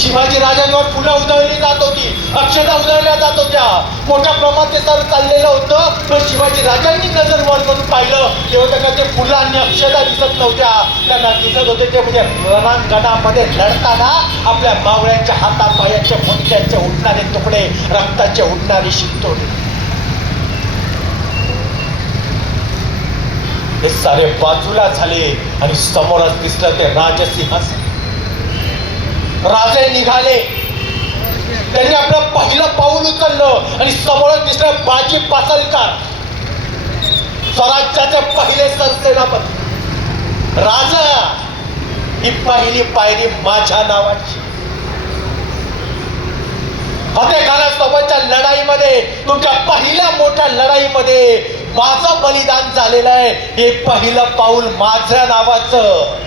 शिवाजी राजांवर फुलं उधळली जात होती, अक्षता उधळल्या जात होत्या, मोठ्या प्रमाणात ते सर चाललेलं होतं. पण शिवाजी राजांनी नजर वर करून पाहिलं तेव्हा त्यांना ते फुलं आणि अक्षता दिसत नव्हत्या. त्यांना दिसत होते ते म्हणजे रणांगणामध्ये लढताना आपल्या मावळ्यांच्या हातापायाचे मुंडक्याचे उडणारे तुकडे, रक्ताचे उडणारे शिंतोडे. हे सारे बाजूला झाले आणि समोरच दिसलं ते राजसिंहासन. राजे निघाले, त्यांनी आपलं पहिलं पाऊल उचललं आणि समोर दिसलं बाजी पासलकर, स्वराज्याचे पहिले सरसेनापती. राजा, ही पहिली पायरी माझ्या नावाची. फतेखानासोबतच्या लढाईमध्ये, तुमच्या पहिल्या मोठ्या लढाईमध्ये माझं बलिदान झालेलं आहे. हे पहिलं पाऊल माझ्या नावाचं.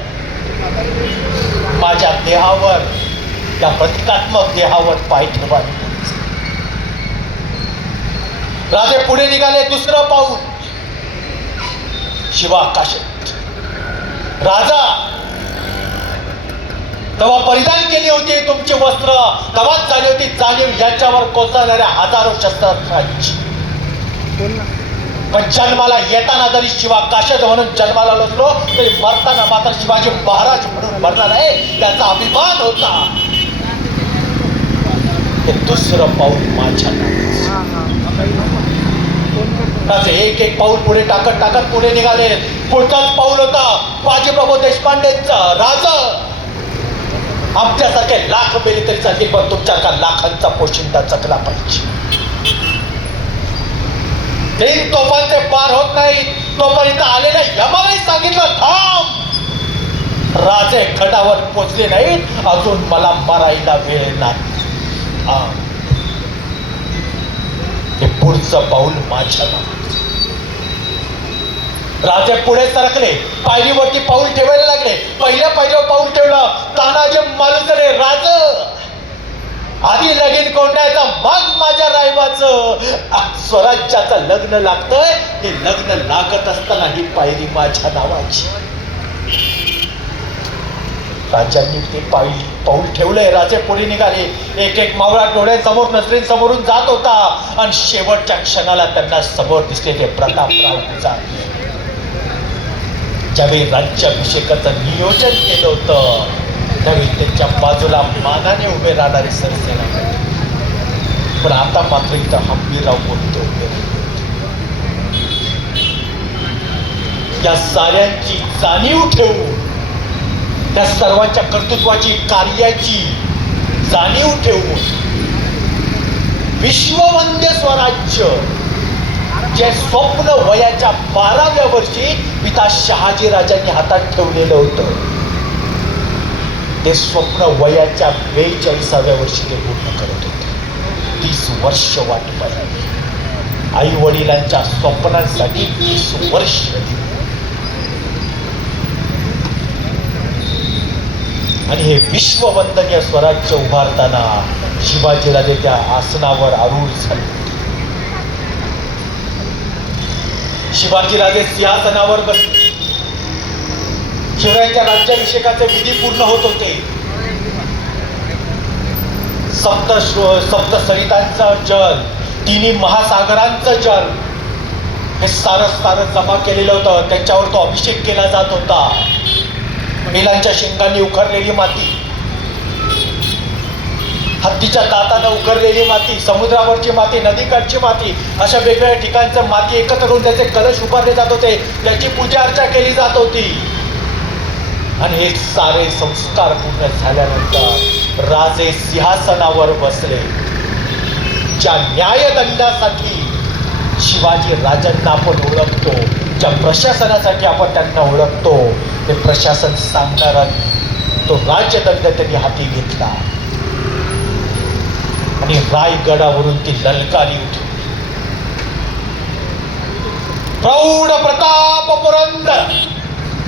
माझ्या देहावर, त्या प्रतिकात्मक देहावर पाय ठेवा. राजे पुढे निघाले, दुसरं पाऊल शिवाकाशात. राजा, तेव्हा परिधान केली होती तुमची वस्त्र, तेव्हाच झाली होती जाणीव याच्यावर कोसळणाऱ्या हजारो शस्त्रास्त्रांची. पण जन्माला येताना जरी शिवाकाशात म्हणून जन्माला नसलो तरी मरताना मात्र शिवाजी महाराज म्हणून मरणार आहे, त्याचा अभिमान होता. हे दुसरं पाऊल माझ्या नावाचं. एक एक पाऊल पुढे टाकत टाकत पुढे निघाले. पुढचाच पाऊल होता बाजीप्रभू देशपांडेंचा. राजा, आमच्यासारखे लाख बेली तरी चालतील पण तुमच्यासारखा लाखांचा पोशिंदा जगला पाहिजे. 3 तोफांचे पार होत नाही तोपर्यंत आलेल्या यमाने सांगितलं थांब. राजे गडावर पोचले नाहीत, अजून मला मारायला वेळ नाही. हे पुढचं पाऊल माझ्या नावाचं. राजे पुढे सरकले, पायरीवरती पाऊल ठेवायला लागले. पहिल्या देवाचं आज स्वराज्याचं लग्न लागतंय. हे लग्न लागत असताना ही पायरी माझ्या नावाची. राजांनी ते पाऊल ठेवलंय. राजे पुढे निघाले. एक एक मावळा डोळ्यांसमोर नजरेंसमोरून जात होता आणि शेवटच्या क्षणाला त्यांना समोर दिसले ते प्रतापराव गुजारले. ज्यावेळी राज्याभिषेकाचं नियोजन केलं होतं त्यावेळी त्यांच्या बाजूला मानाने उभे राहणारे सरसेनापती. पण आता मात्र इथं हंबीरराव बोलतो उभे या साऱ्यांची जाणीव ठेवून, त्या सर्वांच्या कर्तृत्वाची कार्याची जाणीव ठेवून विश्ववंद्य स्वराज्य जे स्वप्न वयाच्या 12व्या वर्षी पिता शहाजी राजांनी हातात ठेवलेलं होतं ते स्वप्न वयाच्या 42व्या वर्षी ते पूर्ण करत होते. 30 वर्ष वाट पाहिली. आई वडिलांच्या स्वप्नांसाठी 30 वर्ष दिली. आणि हे विश्ववंदनीय स्वराज्य उभारताना शिवाजीराजे त्या आसनावर आरूढ झाले. शिवाजीराजे सिंहासनावर बसले. शिवरायांच्या राज्याभिषेकाचे विधी पूर्ण होत होते. सप्त सरितांचं जल, तिन्ही महासागरांचं जल हे सारं जमा केलेलं होतं. त्यांच्यावर तो अभिषेक केला जात होता. बैलांच्या शिंगांनी उखरलेली माती, हत्तीच्या दातानं उखरलेली माती, समुद्रावरची माती, नदीकाठची माती, अशा वेगवेगळ्या ठिकाणचं माती एकत्र करून त्याचे कलश उभारले जात होते. त्याची पूजा अर्चा केली जात होती. आणि हे सारे संस्कार पूर्ण झाल्यानंतर राजे सिंहासनावर बसले. ज्या न्यायदंडासाठी शिवाजी राजांना आपण ओळखतो, ज्या प्रशासनासाठी आपण त्यांना ओळखतो, ते प्रशासन सांगणारा तो राज्यदंड त्यांनी हाती घेतला आणि रायगडावरून ती ललकारी उठली. प्रौढ प्रताप पुरंदर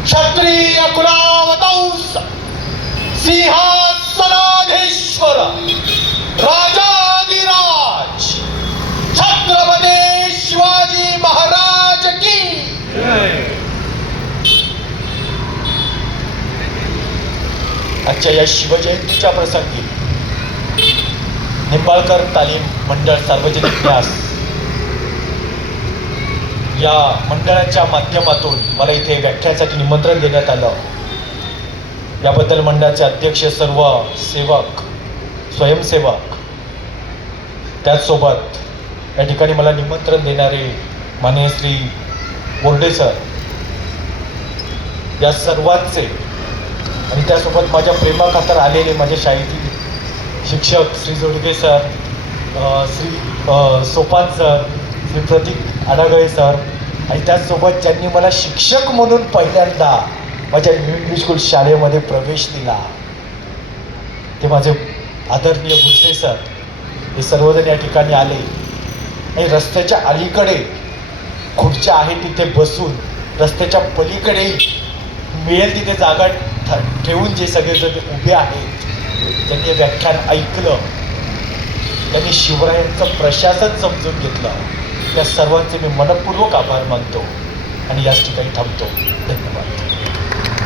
क्षत्रिय कुलावतंस सिंहासनाधीश्वर राजाधिराज छत्रपती शिवाजी महाराज की. आजच्या या शिवजयंतीच्या प्रसंगी निंबाळकर तालीम मंडळ सार्वजनिक न्यास या मंडळाच्या माध्यमातून मला इथे व्याख्यानासाठी निमंत्रण देण्यात आलं. याबद्दल मंडळाचे अध्यक्ष, सर्व सेवक, स्वयंसेवक, त्याचसोबत या ठिकाणी मला निमंत्रण देणारे माननीय श्री बोर्डे सर, या सर्वांचे आणि त्यासोबत माझ्या प्रेमाखातर आलेले माझे शाळेतील शिक्षक श्री जोडगे सर, श्री सोपान सर, श्री प्रतीक आडागळे सर आणि त्याचसोबत ज्यांनी मला शिक्षक म्हणून पहिल्यांदा माझ्या इंग्लिश स्कूल शाळेमध्ये प्रवेश दिला ते माझे आदरणीय गुरसे सर, हे सर्वजण या ठिकाणी आले. आणि रस्त्याच्या अलीकडे खुर्च्या आहेत तिथे बसून, रस्त्याच्या पलीकडे मिळेल तिथे जागा ठेवून जे सगळेजण उभे आहेत त्यांनी हे व्याख्यान ऐकलं, त्यांनी शिवरायांचं प्रशासन समजून घेतलं. त्या सर्वांचे मी मनपूर्वक आभार मानतो आणि याच ठिकाणी थांबतो. धन्यवाद.